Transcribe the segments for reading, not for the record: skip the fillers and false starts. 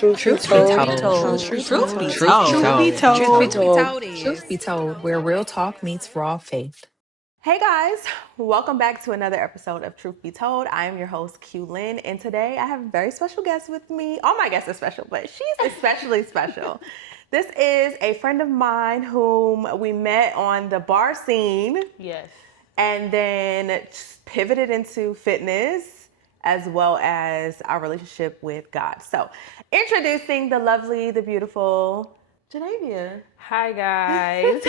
Truth be Truth be told, told. Truth be Truth be told. told. truth be Truth be told, where real talk meets raw faith. Hey guys, welcome back to another episode of Truth Be Told. I am your host, Q Lynn, and today I have a very special guest with me. All my guests are special, but she's especially special. This is a friend of mine whom we met on the bar scene. Yes. And then pivoted into fitness as well as our relationship with God. So, introducing the lovely, the beautiful Geneva. Hi, guys.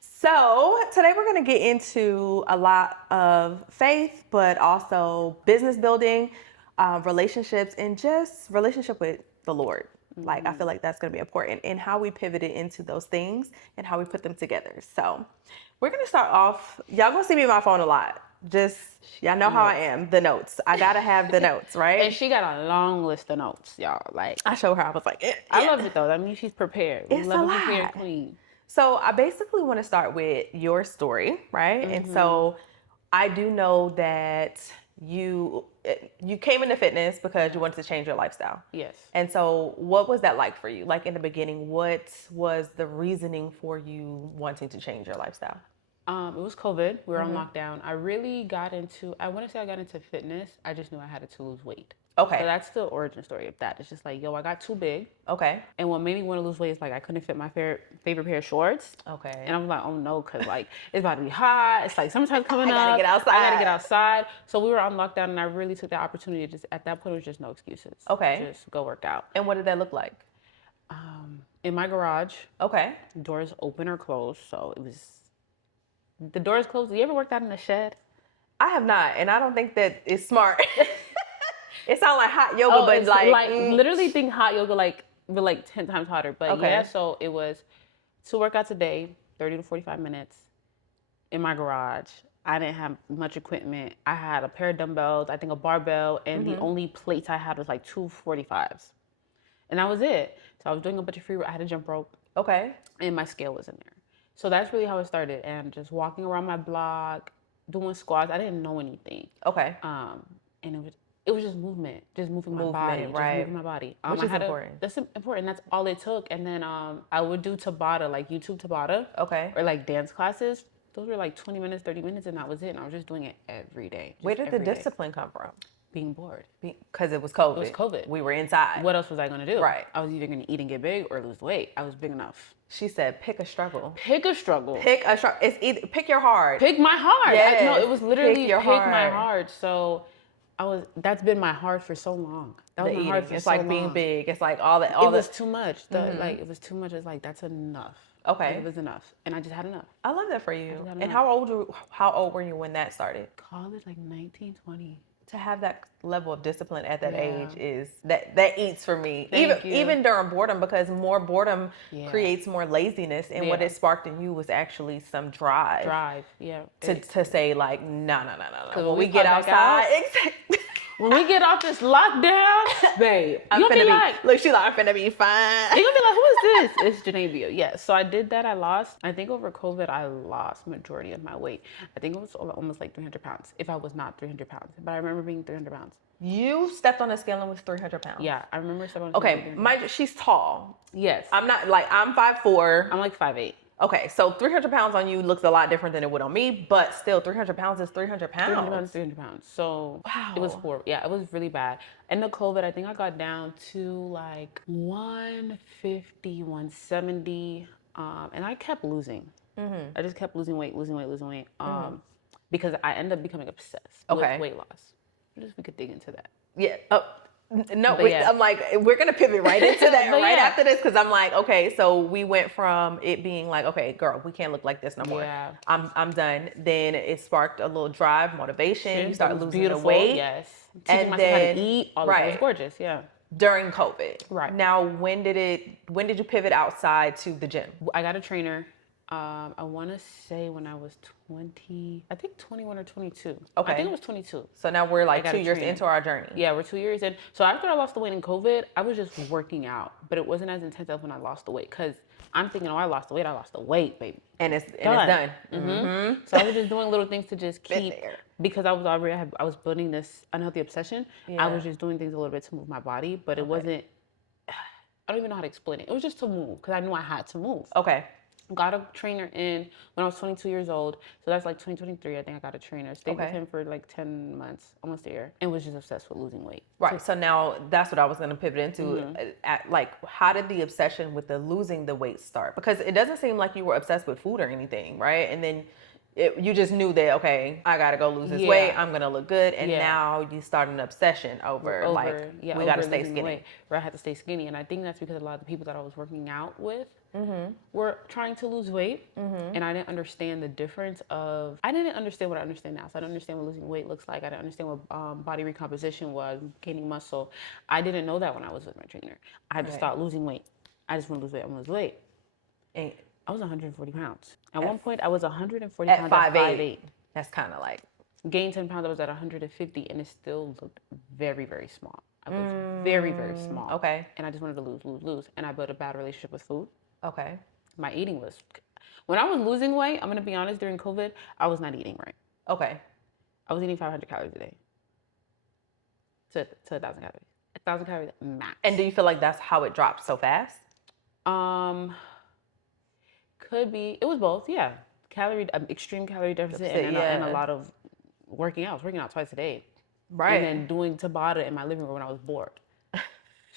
So, today we're going to get into a lot of faith, but also business building, relationships, and just relationship with the Lord. Like, I feel like that's going to be important and how we pivoted into those things and how we put them together. So, we're going to start off. Y'all going to see me on my phone a lot. Just, y'all know how I am. The notes. I got to have the notes, right? And she got a long list of notes, y'all. Like, I showed her. I was like, I love it though. That means she's prepared. We It's love a a prepared lot. queen. So I basically want to start with your story, right? And so I do know that you came into fitness because you wanted to change your lifestyle. Yes. And so what was that like for you? Like in the beginning, what was the reasoning for you wanting to change your lifestyle? It was COVID. We were on lockdown. I really got into, I want to say I got into fitness. I just knew I had to lose weight. Okay. So that's the origin story of that. It's just like, yo, I got too big. Okay. And what made me want to lose weight is like I couldn't fit my favorite pair of shorts. Okay. And I was like, oh no, because like it's about to be hot. It's like summertime coming up. I gotta get outside. I gotta get outside. So we were on lockdown and I really took the opportunity to just, at that point, it was just no excuses. Okay. Just go work out. And what did that look like? In my garage, Okay. doors open or closed. So it was, the doors closed. You ever worked out in a shed? I have not, and I don't think that it's smart. It sounds like hot yoga, but it's like literally think hot yoga but like 10 times hotter. But Okay. yeah, so it was 2 workouts a day, 30 to 45 minutes in my garage. I didn't have much equipment. I had a pair of dumbbells, I think a barbell, and the only plates I had was like 245s. And that was it. So I was doing a bunch of free, I had a jump rope, Okay. and my scale was in there. So that's really how it started. And just walking around my block, doing squats. I didn't know anything. Okay. And it was just movement, just moving my body, Movement, right. just moving my body. Which is important. That's important. That's all it took. And then I would do Tabata, like YouTube Tabata. Okay. Or like dance classes. Those were like 20 minutes, 30 minutes, and that was it. And I was just doing it every day. Where did the every day. discipline come from? Being bored. Because it was COVID. It was COVID. We were inside. What else was I going to do? Right. I was either going to eat and get big or lose weight. I was big enough. She said, pick a struggle. Pick a struggle. Pick a struggle. It's either pick your hard. Pick my heart. Yes. No, it was literally Pick your pick my heart. heart. So that's been my heart for so long. That was The my heart eating. for It's so like long. being big. It's like all that. It was too much. Like it was too much. It's like that's enough. Okay. Like, it was enough, and I just had enough. I love that for you. had And enough. how old were you when that started? College, like 19, 20. To have that level of discipline at that Yeah. age is that eats for me. Thank you. Even during boredom, because more boredom Yeah. creates more laziness, and what Yeah. it sparked in you was actually some drive. Yeah. To say like no. When when we we get pop back outside, out, exactly. When we get off this lockdown, babe, I'm you're gonna finna be like, look, she's like, I'm finna be fine. you're gonna be like, who is this? It's Geneva. Yeah. So I did that. I think over COVID, I lost majority of my weight. I think it was almost like 300 pounds. If I was not 300 pounds, but I remember being 300 pounds. You stepped on a scale and was 300 pounds. Yeah, I remember someone. Okay, she's tall. Yes. I'm not like I'm 5'4". I'm like 5'8". Okay, so 300 pounds on you looks a lot different than it would on me, but still 300 pounds is 300 pounds. 300 pounds. So Wow. it was horrible. Yeah, it was really bad. And the COVID, I think I got down to like 150, 170. And I kept losing. I just kept losing weight. Because I ended up becoming obsessed Okay. with weight loss. We could dig into that. Yeah. No, But yeah. I'm like, we're gonna pivot right into that But right yeah. after this, because I'm like, okay, so we went from it being like, okay, girl, we can't look like this no more. Yeah. I'm done. Then it sparked a little drive, motivation. You start It was losing beautiful. the weight. Yes. And Teaching myself how then- to eat. All of right. it was gorgeous. Yeah. During COVID. Right. Now, when did you pivot outside to the gym? I got a trainer. I want to say when I was 20, I think 21 or 22. Okay. I think it was 22. So now we're like got 2 a years trainer. into our journey. Yeah, we're 2 years in. So after I lost the weight in COVID, I was just working out, but it wasn't as intense as when I lost the weight because I'm thinking, oh, I lost the weight, baby. And it's done. So I was just doing little things to just Been keep, there. because I was building this unhealthy obsession. Yeah. I was just doing things a little bit to move my body, but it wasn't I don't even know how to explain it. It was just to move because I knew I had to move. Okay. Got a trainer in when I was 22 years old. So that's like 2023. I think I got a trainer. Stayed with him for like 10 months, almost a year, and was just obsessed with losing weight. Right. So now that's what I was going to pivot into. Like, how did the obsession with the losing the weight start? Because it doesn't seem like you were obsessed with food or anything, right? And then you just knew that, okay, I got to go lose this weight. I'm going to look good. And now you start an obsession over like, we got to stay skinny. Weight, where I had to stay skinny. And I think that's because a lot of the people that I was working out with were trying to lose weight. And I didn't understand the difference of, I didn't understand what I understand now. So I don't understand what losing weight looks like. I didn't understand what body recomposition was, gaining muscle. I didn't know that when I was with my trainer. I had to start losing weight. I just want to lose weight. I want to lose weight. And I was 140 pounds. At one point, I was 140 pounds at 5'8". That's kind of like... Gained 10 pounds, I was at 150, and it still looked very, very small. I was very, very small. Okay. And I just wanted to lose. And I built a bad relationship with food. Okay. My eating was... When I was losing weight, I'm going to be honest, during COVID, I was not eating right. Okay. I was eating 500 calories a day. To 1,000 calories. 1,000 calories max. And do you feel like that's how it dropped so fast? Could be. It was both, yeah. Extreme calorie deficit and a lot of working out. I was working out twice a day. Right. And then doing Tabata in my living room when I was bored.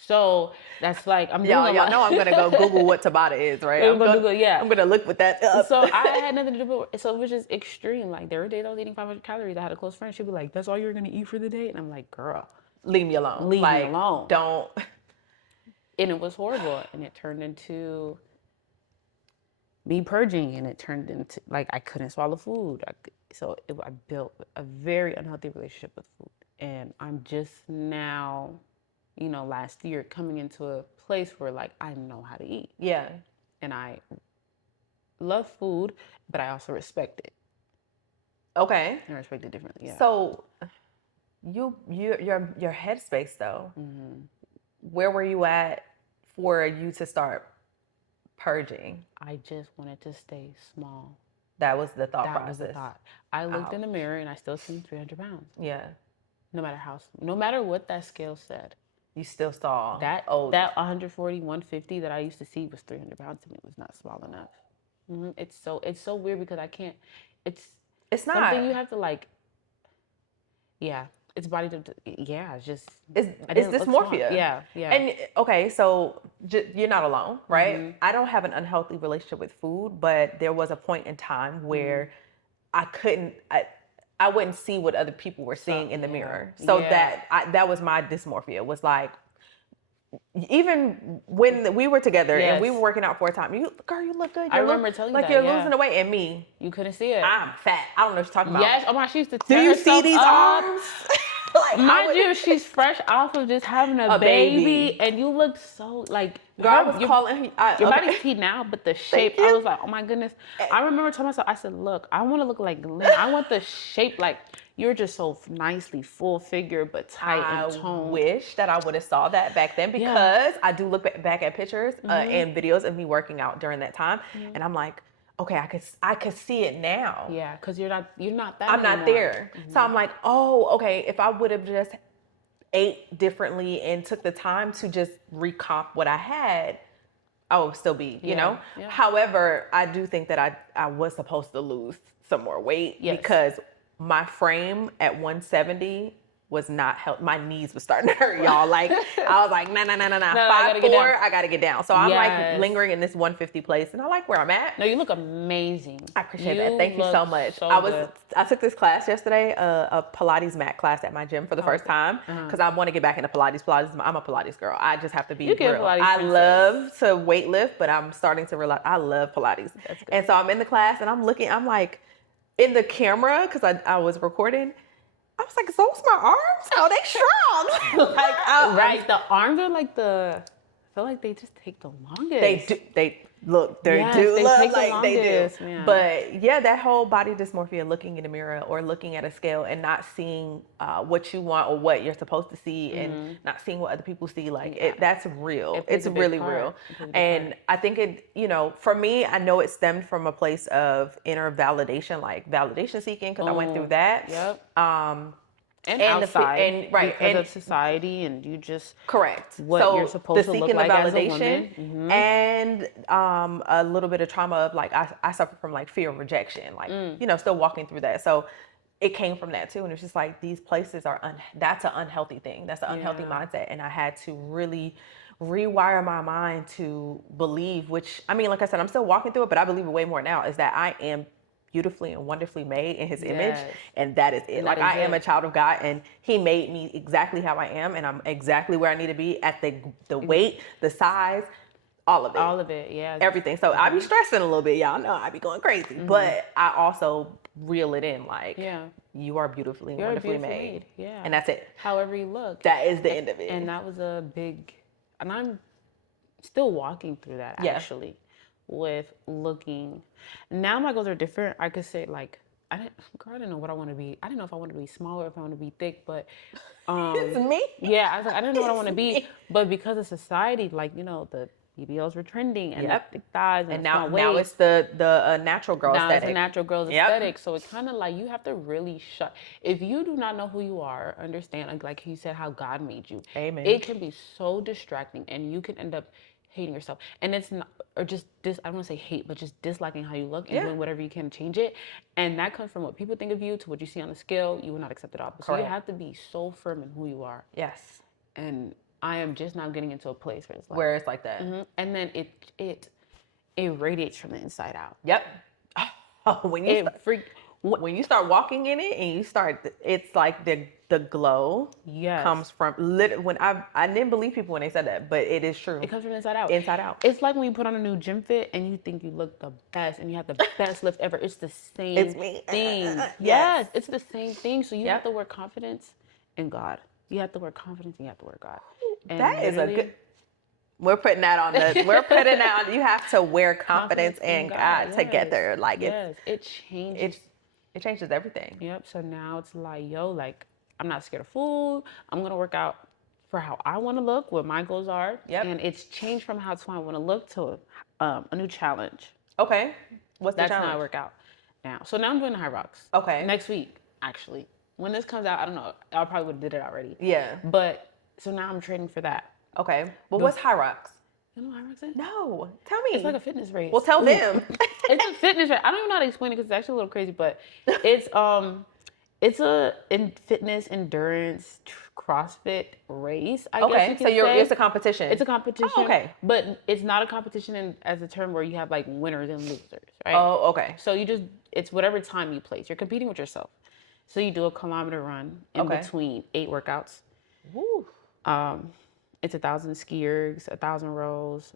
So that's like, I'm doing y'all know I'm going to go Google what Tabata is, right? I'm going to look with that up. So I had nothing to do with it. So it was just extreme. Like, there were days I was eating 500 calories. I had a close friend. She'd be like, that's all you're going to eat for the day? And I'm like, girl. Leave me alone. Leave me alone. Don't. And it was horrible. And it turned into me purging, and it turned into like I couldn't swallow food. I built a very unhealthy relationship with food, and I'm just now, last year coming into a place where like I know how to eat. Yeah. And I love food, but I also respect it. Okay. I respect it differently. Yeah. So, your headspace though. Where were you at for you to start purging? I just wanted to stay small. That was the thought process. Was the thought. I looked in the mirror and I still seen 300 pounds. Yeah. No matter what that scale said. You still saw that 140, 150 that I used to see was 300 pounds to me. It was not small enough. It's so weird because I can't. It's not something you have to like. Yeah. It's body to, it's just... It's dysmorphia. Yeah. And, okay, so you're not alone, right? I don't have an unhealthy relationship with food, but there was a point in time where I wouldn't see what other people were seeing in the mirror. So that was my dysmorphia, was like, even when we were together and we were working out for a time, you look good. I remember telling you like that, you're losing the weight, and me, you couldn't see it. I'm fat. I don't know what you're talking about. Yes, my she used to. Do you see these arms? Like, mind you, she's fresh off of just having a baby, and you look so like. Girl, I was calling your body's tea now, but the shape. I was like, oh my goodness. I remember telling myself, I said, look, I want to look like Lynn. I want the shape like. You're just so nicely full figure, but tight and toned. I wish that I would have saw that back then, because I do look back at pictures and videos of me working out during that time, and I'm like, okay, I could see it now. Yeah, because you're not that. I'm not there. So I'm like, oh, okay. If I would have just ate differently and took the time to just recomp what I had, I would still be, you know. Yeah. However, I do think that I was supposed to lose some more weight because my frame at 170 was not help. My knees were starting to hurt, y'all. Like, I was like, nah. 5'4", I gotta get down. So I'm like lingering in this 150 place, and I like where I'm at. No, you look amazing. I appreciate that. Thank you so much. I took this class yesterday, a Pilates mat class at my gym for the first time, because I want to get back into Pilates. I'm a Pilates girl. I just have to be real. I love to weight lift, but I'm starting to realize I love Pilates. That's good. And so I'm in the class, and I'm like, in the camera, because I was recording, I was like, those my arms? Oh, they strong. Right. The arms are like I feel like they just take the longest. They do. They look like they do. Man. But yeah, that whole body dysmorphia, looking in the mirror or looking at a scale and not seeing what you want or what you're supposed to see, and not seeing what other people see, that's real. It's really real. And I think for me, I know it stemmed from a place of inner validation, like validation seeking, because I went through that. Yep. and and outside, right, because and of society, and you just correct. what you're So the supposed to look seeking the like as a validation woman. and a little bit of trauma of like I suffer from like fear of rejection, like still walking through that. So it came from that too, and it's just like these places are that's an unhealthy thing. That's an unhealthy Yeah. mindset, and I had to really rewire my mind to believe. Which I mean, like I said, I'm still walking through it, but I believe it way more now. Is that I am beautifully and wonderfully made in his image, Yes. and that is it. And Like that is I am a it. child of God, and he made me exactly how I am, and I'm exactly where I need to be at the weight, the size, all of it. All of it, yeah. Everything. So I be stressing a little bit, y'all know I be going crazy, but I also reel it in like, Yeah. you are beautifully and You're wonderfully beautifully made. made. Yeah. And that's it. However you look. That is the end of it. And that was a big, and I'm still walking through that Yeah. actually, with looking. Now my goals are different. I could say like, I didn't know what I want to be. I didn't know if I want to be smaller, if I want to be thick, but It's me. yeah, I was like, I didn't know what I want to It's be, me. but because of society, like the BBLs were trending and Yep. the thick thighs and now small it's waist. the natural girl Now it's aesthetic. a natural girl's Yep. aesthetic, so it's kind of like you have to really shut. If you do not know who you are, understand, like he said, how God made you. Amen. It can be so distracting, and you can end up hating yourself. And it's not, or just I don't want to say hate, but just disliking how you look and doing whatever you can to change it. And that comes from what people think of you to what you see on the scale. You will not accept it all. So you have to be so firm in who you are. Yes. And I am just now getting into a place where it's like that. And then it radiates from the inside out. Yep. Oh, when you start walking in it and you start, it's like the glow comes from when I didn't believe people when they said that, but it is true. It comes from inside out. Inside out. It's like when you put on a new gym fit and you think you look the best and you have the best lift ever. It's the same thing. Yes, it's the same thing. So you have to work confidence in God. You have to work confidence and you have to work God. And that is a good. We're putting that on we're putting out. You have to wear confidence and God together. Like it changes. It changes everything. Yep. So now it's like, yo, like I'm not scared of food. I'm gonna work out for how I want to look, what my goals are. Yep. And it's changed from how I want to look to a new challenge. Okay. What's the challenge? That's how I work out now. So now I'm doing the high rocks. Okay. Next week, actually. When this comes out, I don't know. I probably would have did it already. Yeah. But so now I'm training for that. Okay. Well, what's high rocks? You know what high rocks is? No. Tell me. It's like a fitness race. Well, tell them. It's a fitness race. I don't even know how to explain it because it's actually a little crazy, but it's a fitness endurance CrossFit race. I guess you can say. It's a competition. It's a competition. Oh, okay. But it's not a competition as a term where you have like winners and losers, right? Oh, okay. So it's whatever time you place. You're competing with yourself. So you do a kilometer run in between 8 workouts. Woo. It's 1,000 ski ergs, 1,000 rows,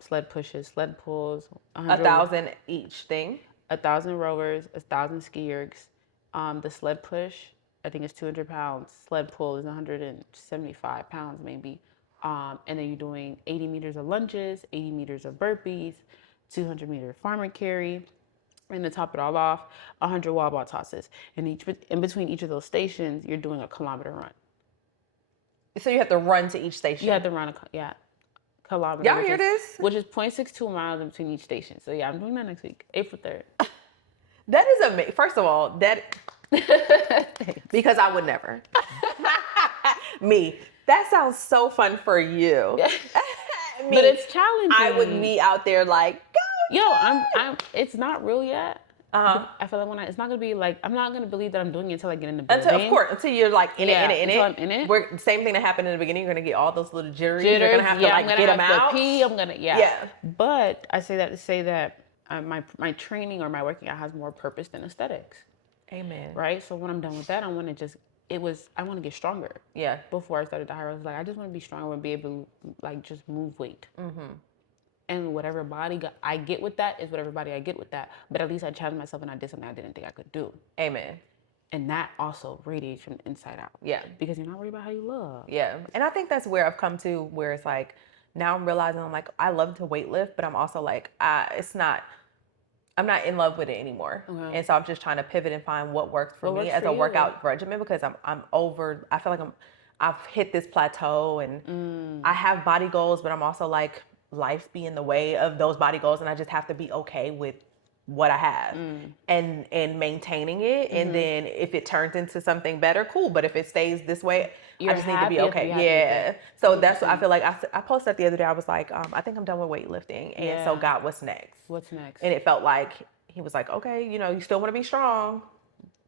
sled pushes, sled pulls. 1,000 each thing. 1,000 rowers, 1,000 ski ergs. The sled push, I think it's 200 pounds. Sled pull is 175 pounds maybe. And then you're doing 80 meters of lunges, 80 meters of burpees, 200-meter farmer carry. And to top it all off, 100 wall ball tosses. And in between each of those stations, you're doing a kilometer run. So you have to run to each station. You have to run kilometer. Y'all hear this? Which is 0.62 miles in between each station. So yeah, I'm doing that next week, April 3rd. That is amazing. First of all, because I would never. Me. That sounds so fun for you. But it's challenging. I would be out there like, go. Yo, I'm. It's not real yet. I feel like it's not gonna be like, I'm not gonna believe that I'm doing it until I get in the building. Until you're like in it. I'm in it. Same thing that happened in the beginning. You're gonna get all those little jitters. You're gonna have to get them out. Pee. I'm gonna But I say that to say that my training or my working out has more purpose than aesthetics. Amen. Right. So when I'm done with that, I want to get stronger. Yeah. Before I started the high, I was like, I just want to be stronger and be able to like just move weight. Mm-hmm. And whatever body I get with that is whatever body I get with that. But at least I challenged myself and I did something I didn't think I could do. Amen. And that also radiates from the inside out. Yeah. Because you're not worried about how you look. Yeah. And I think that's where I've come to, where it's like, now I'm realizing I'm like, I love to weight lift, but I'm also like, I'm not in love with it anymore. Okay. And so I'm just trying to pivot and find what works for me as a workout regimen, because I'm over, I feel like I've hit this plateau and I have body goals, but I'm also like, life be in the way of those body goals, and I just have to be okay with what I have and maintaining it. And then if it turns into something better, cool. But if it stays this way, You're I just need to be happy, you have to okay. be happy with Yeah. it. So that's what I feel like. I posted that the other day. I was like, I think I'm done with weightlifting. And so Yeah. God, what's next? What's next? And it felt like he was like, okay, you know, you still want to be strong.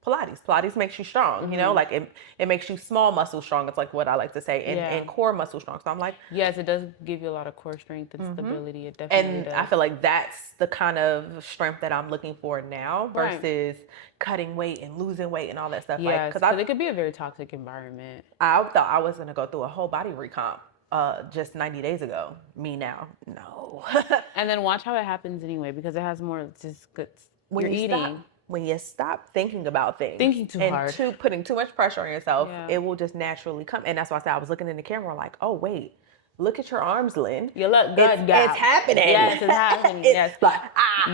Pilates makes you strong, you know, like it makes you small muscle strong. It's like what I like to say, and core muscle strong. So I'm like, yes, it does give you a lot of core strength and stability. It definitely and does. I feel like that's the kind of strength that I'm looking for now Right. versus cutting weight and losing weight and all that stuff. Yes, Like, because it could be a very toxic environment. I thought I was gonna go through a whole body recomp just 90 days ago. Me now, no. And then watch how it happens anyway, because it has more just good. When You're you eating. stop, when you stop thinking about things, Thinking too hard. and putting too much pressure on yourself, Yeah. it will just naturally come. And that's why I said I was looking in the camera like, oh wait, look at your arms, Lynn. You look it's, good, it's happening. Yes, it's happening. It's Yes. like,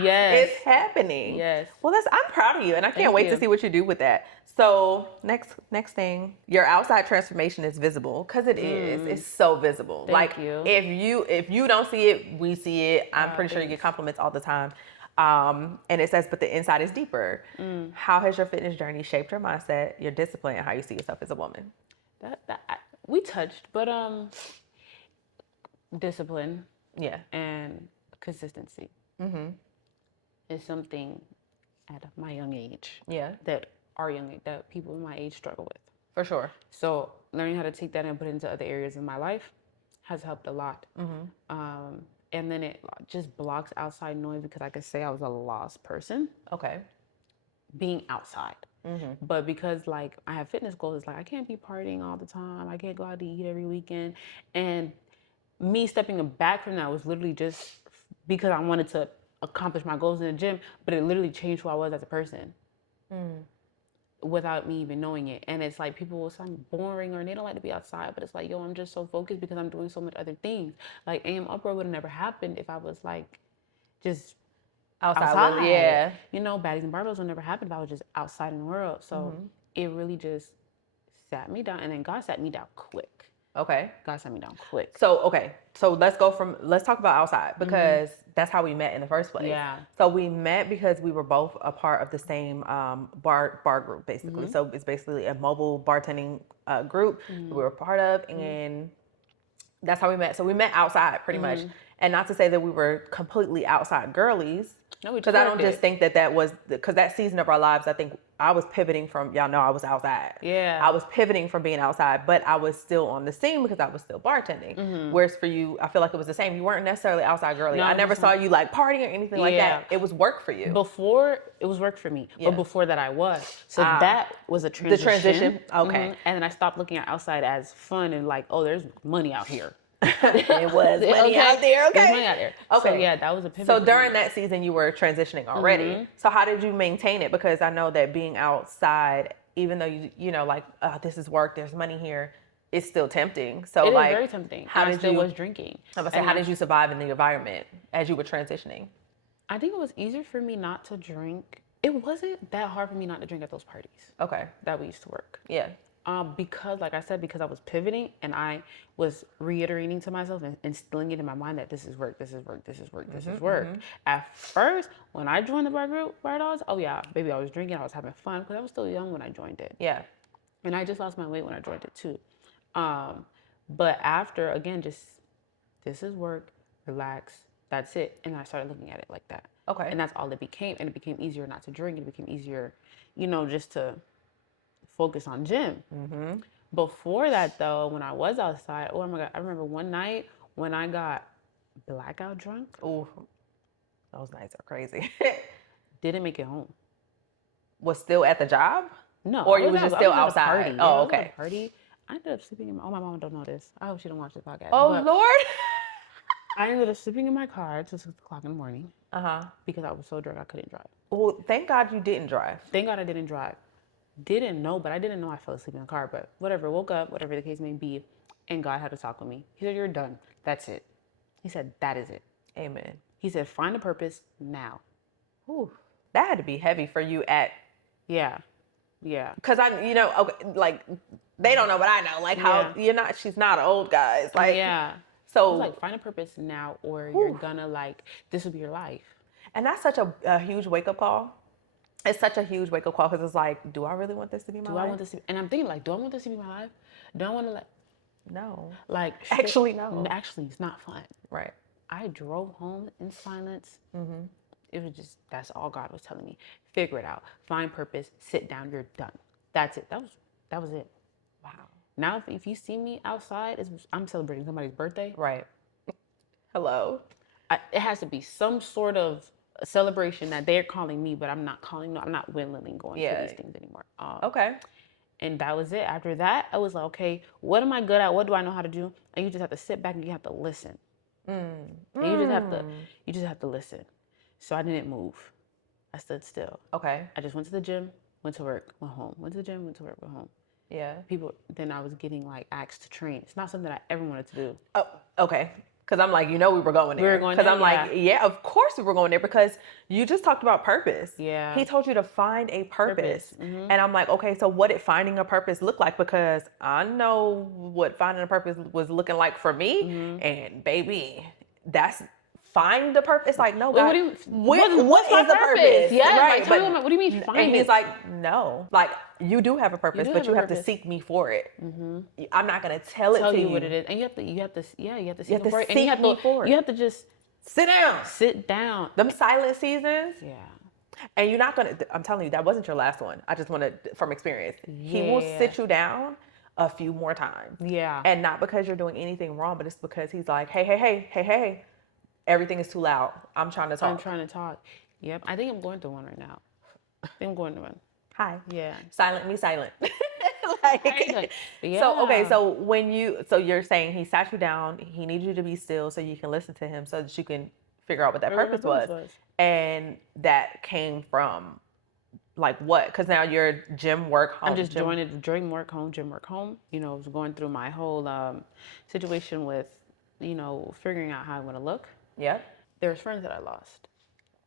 Yes. it's happening. Yes. Well, I'm proud of you, and I can't Thank wait you. to see what you do with that. So next thing, your outside transformation is visible, because it is. It's so visible. Thank like you. if you don't see it, we see it. I'm pretty sure you get compliments all the time. And it says, but the inside is deeper. How has your fitness journey shaped your mindset, your discipline, and how you see yourself as a woman? We touched, but discipline, Yeah, and consistency is something at my young age. yeah, That people my age struggle with. for sure. So learning how to take that and put it into other areas of my life has helped a lot. And then it just blocks outside noise, because I could say I was a lost person Okay. being outside. But because like I have fitness goals, it's like I can't be partying all the time. I can't go out to eat every weekend. And me stepping back from that was literally just because I wanted to accomplish my goals in the gym, but it literally changed who I was as a person. Without me even knowing it. And it's like people will say I'm boring or they don't like to be outside, but it's like, yo, I'm just so focused because I'm doing so much other things. Like AM Upper would have never happened if I was like just outside. Yeah. You know, Baddies and Barbells would never happen if I was just outside in the world. So it really just sat me down, and then God sat me down quick. Okay. God sat me down quick. So let's talk about outside, because that's how we met in the first place. Yeah. So we met because we were both a part of the same bar group, basically. So it's basically a mobile bartending group that we were a part of, and that's how we met. So we met outside pretty much. And not to say that we were completely outside girlies, No, we because I don't twerked just it. think that was, because that season of our lives, I think I was pivoting from, y'all know I was outside. Yeah. I was pivoting from being outside, but I was still on the scene because I was still bartending. Whereas for you, I feel like it was the same. You weren't necessarily outside girly. No, I never saw you like partying or anything like that. It was work for you. Before, it was work for me, but before that I was. So that was a transition. The transition, okay. And then I stopped looking at outside as fun and like, oh, there's money out here. It was money out there. Okay. There's money out there. Okay. So yeah, that was a pivot. So during that season, you were transitioning already. So how did you maintain it? Because I know that being outside, even though you know, like, this is work, there's money here, it's still tempting. So It like, is very tempting. How And I did still you was drinking. I was saying, how did you survive in the environment as you were transitioning? I think it was easier for me not to drink. It wasn't that hard for me not to drink at those parties Okay. that we used to work. Yeah. Because, like I said, because I was pivoting and I was reiterating to myself and instilling it in my mind that this is work, this is work, this is work, this is work. At first, when I joined the bar group, Bar Dolls, oh yeah, baby, I was drinking, I was having fun, because I was still young when I joined it. Yeah. And I just lost my weight when I joined it too. But after, again, just this is work, relax, that's it. And I started looking at it like that. Okay. And that's all it became. And it became easier not to drink. It became easier, you know, just to focus on gym. Before that though, when I was outside, oh my God, I remember one night when I got blackout drunk. Ooh, those nights are crazy. Didn't make it home. Was still at the job? No. Or I you were just still I was at a outside? party. Oh, Yeah, I was at a okay. party. I ended up sleeping in my, my mom don't know this. I hope she don't watch this podcast. Oh, but Lord. I ended up sleeping in my car until 6 o'clock in the morning because I was so drunk I couldn't drive. Well, thank God you didn't drive. Thank God I didn't drive. Didn't know, but I didn't know I fell asleep in the car. But whatever, woke up, whatever the case may be, and God had to talk with me. He said, "You're done. That's it." He said, "That is it." Amen. He said, "Find a purpose now." Ooh, that had to be heavy for you at, Yeah, yeah. because you know, okay, like, they don't know, but I know, like, how she's not old, guys. Like, Yeah. so It was like, find a purpose now, or you're gonna, like, this will be your life. And that's such a huge wake-up call. It's such a huge wake-up call because it's like, do I really want this to be my life? Do I want this to, and I'm thinking like, do I want this to be my life? Do I want to No. like, Actually, no. Actually, it's not fun. Right. I drove home in silence. It was just, that's all God was telling me. Figure it out. Find purpose. Sit down. You're done. That's it. That was it. Wow. Now, if you see me outside, I'm celebrating somebody's birthday. Right. Hello. It has to be some sort of celebration that they're calling me, but I'm not calling. I'm not willingly going to these things anymore. Okay. And that was it. After that, I was like, okay, what am I good at? What do I know how to do? And you just have to sit back and you have to listen. And you just have to listen. So I didn't move. I stood still. Okay. I just went to the gym, went to work, went home. Went to the gym, went to work, went home. Yeah. Then I was getting like asked to train. It's not something that I ever wanted to do. Oh, okay. Because I'm like, we were going there. We were going Because there, I'm like, yeah, of course we were going there because you just talked about purpose. Yeah. He told you to find a purpose. And I'm like, okay, so what did finding a purpose look like? Because I know what finding a purpose was looking like for me. And baby, that's find the purpose. Like, no, God, what is the purpose? Yeah, right. Like, tell me what do you mean find And he's it? like, no, like you do have a purpose, but you have to seek me for it. I'm not gonna tell Tell it to you you. what it is, and you have to seek You have to for it, and seek me for it. you have to just Sit down. sit down. Them silent seasons. Yeah. And you're not gonna. I'm telling you, that wasn't your last one. I just want to, from experience, he will sit you down a few more times. Yeah. And not because you're doing anything wrong, but it's because he's like, hey, everything is too loud. I'm trying to talk. Yep. I think I'm going through one right now. I think I'm going through one. Hi. Yeah. Silent me silent. Yeah. So okay, so you're saying he sat you down, he needs you to be still so you can listen to him so that you can figure out what that purpose was. And that came from like what? Because now you're gym work home. I'm just joining gym work home. You know, I was going through my whole situation with, figuring out how I want to look. Yep. There's friends that I lost.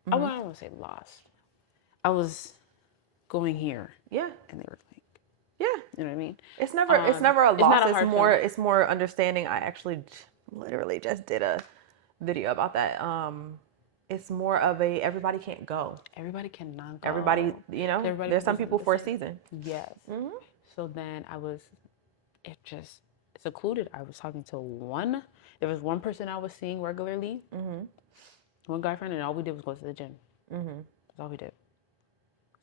I don't want to say lost. I was going here. Yeah. And they were like, yeah. You know what I mean? It's never a loss. It's more understanding. I actually literally just did a video about that. It's more of everybody can't go. Everybody cannot go. Everybody, there's some people for a season. Yes. So then it's secluded. I was talking to there was one person I was seeing regularly, one guy friend, and all we did was go to the gym. That's all we did.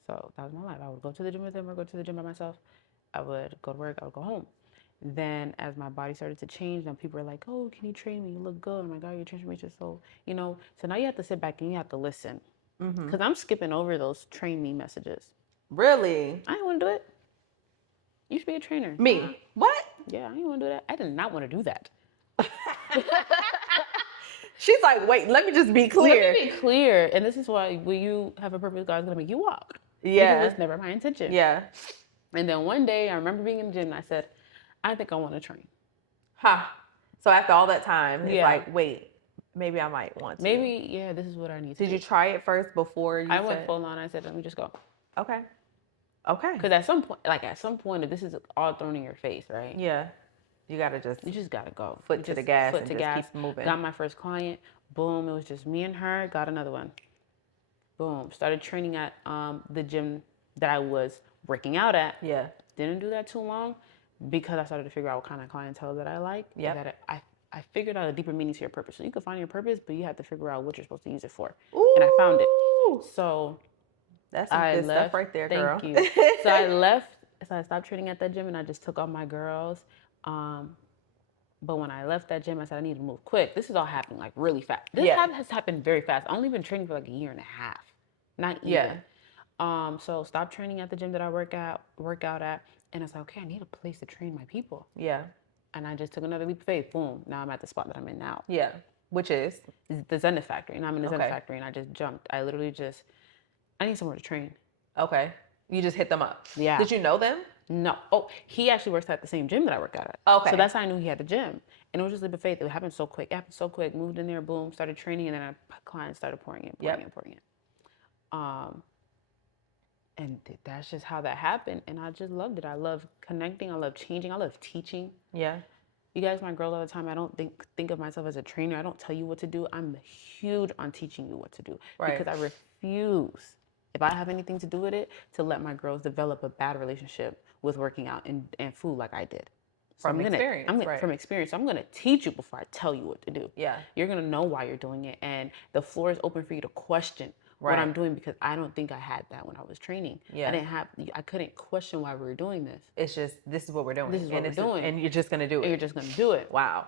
So that was my life. I would go to the gym with him or go to the gym by myself. I would go to work, I would go home. Then as my body started to change, then people were like, oh, can you train me? You look good. I'm like, oh, your transformation. So now you have to sit back and you have to listen. Because I'm skipping over those train me messages. Really? I didn't want to do it. You should be a trainer. Me? What? Yeah, I didn't want to do that. I did not want to do that. She's like, wait, let me just be clear. Let me be clear. And this is why when you have a purpose, God's going to make you walk. Yeah. Because it's never my intention. Yeah. And then one day I remember being in the gym and I said, I think I want to train. So after all that time, it's like, wait, maybe I might want to. Maybe, yeah, this is what I need to do. Did you try it first before you I went full on. I said, let me just go. Okay. Because at some point, if this is all thrown in your face, right? Yeah. You just gotta go. Foot to the gas and just keep moving. Got my first client. Boom. It was just me and her. Got another one. Boom. Started training at the gym that I was working out at. Yeah. Didn't do that too long because I started to figure out what kind of clientele that I like. Yeah. That I figured out a deeper meaning to your purpose. So you can find your purpose, but you have to figure out what you're supposed to use it for. Ooh. And I found it. So that's some good stuff right there, girl. Thank you. So I left. So I stopped training at that gym and I just took all my girls. But when I left that gym, I said I need to move quick. This is all happening like really fast. This has happened very fast. I've only been training for like a year and a half. Not even. Yeah. So stopped training at the gym that I work out at. And I was like, okay, I need a place to train my people. Yeah. And I just took another leap of faith. Boom. Now I'm at the spot that I'm in now. Yeah. Which is? The Zenith Factory. And I'm in the Zenith Factory and I just jumped. I literally I need somewhere to train. Okay. You just hit them up. Yeah. Did you know them? No. Oh, he actually works at the same gym that I work out at. Okay. So that's how I knew he had a gym. And it was just a leap of faith. It happened so quick. Moved in there, boom, started training, and then clients started pouring in. And that's just how that happened. And I just loved it. I love connecting. I love changing. I love teaching. Yeah. You guys, my girl all the time. I don't think of myself as a trainer. I don't tell you what to do. I'm huge on teaching you what to do because I refuse, if I have anything to do with it, to let my girls develop a bad relationship with working out and food like I did. So From experience, right? From experience. So I'm gonna teach you before I tell you what to do. Yeah. You're gonna know why you're doing it, and the floor is open for you to question what I'm doing, because I don't think I had that when I was training. Yeah. I couldn't question why we were doing this. It's just, this is what we're doing. This is what we're doing. And you're just going to do it. And you're just going to do it. Wow.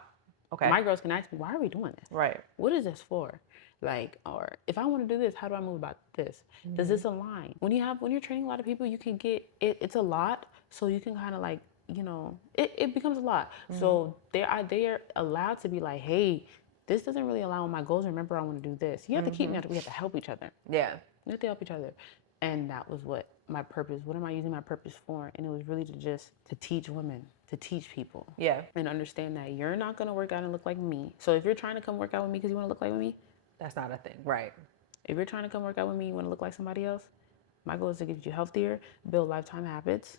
Okay. My girls can ask me, why are we doing this? Right. What is this for? Like, or if I want to do this, how do I move about this? Does this align? When you're training a lot of people, you can get it. It's a lot, so you can kind of like, it becomes a lot. So they're allowed to be like, hey, this doesn't really align with my goals. Remember, I want to do this. You have to keep me. We have to help each other. Yeah. We have to help each other. And that was what my purpose. What am I using my purpose for? And it was really to teach women, to teach people. Yeah. And understand that you're not gonna work out and look like me. So if you're trying to come work out with me because you want to look like me, that's not a thing. Right. If you're trying to come work out with me, you want to look like somebody else, my goal is to get you healthier, build lifetime habits.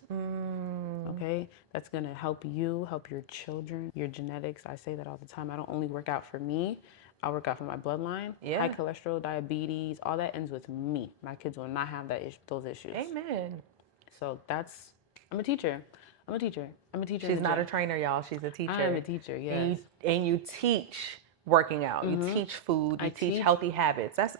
Okay, that's gonna help you, help your children, your genetics. I say that all the time. I don't only work out for me. I work out for my bloodline. Yeah. High cholesterol, diabetes, all that ends with me. My kids will not have those issues. Amen. So I'm a teacher. She's not a trainer, y'all. She's a teacher. I am a teacher, yes. And you teach working out. You teach food. You teach healthy habits. That's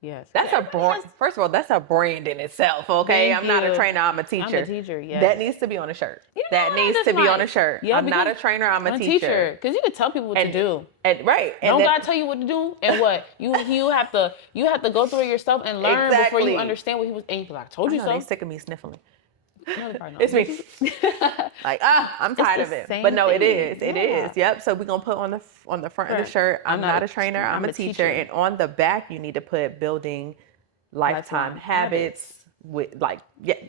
yes. That's a brand. First of all, that's a brand in itself. Okay, Thank I'm not a you. trainer. I'm a teacher. I'm a teacher. Yes. That needs to be on a shirt. That needs That's to be right. on a shirt. Yeah, I'm not a trainer. I'm a teacher. Because you can tell people what to do. And right. And don't God tell you what to do? And what you have to go through it yourself and learn before you understand what he was. And you be like, I told you so. They sick of me sniffling. No, probably not. It's me. Like, I'm tired of it. But no, it is. It is. Yep. So we're gonna put on the front of the shirt, I'm not a trainer, I'm a teacher. And on the back you need to put building lifetime habits. With that's it.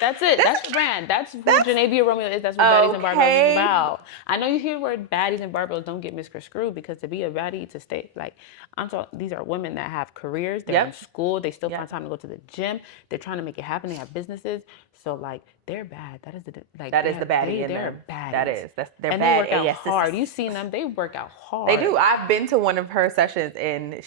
That's it. That's the brand. That's what Geneva Romeo is. That's what Baddies and Barbells is about. I know you hear the word baddies and barbells. Don't get misconstrued, because to be a baddie, to stay like I'm talking, these are women that have careers. They're in school. They still find time to go to the gym. They're trying to make it happen. They have businesses. So like they're bad. That is the baddie in them. Baddies. That is. They're and bad. they work out hard. You've seen them. They work out hard. They do. I've been to one of her sessions and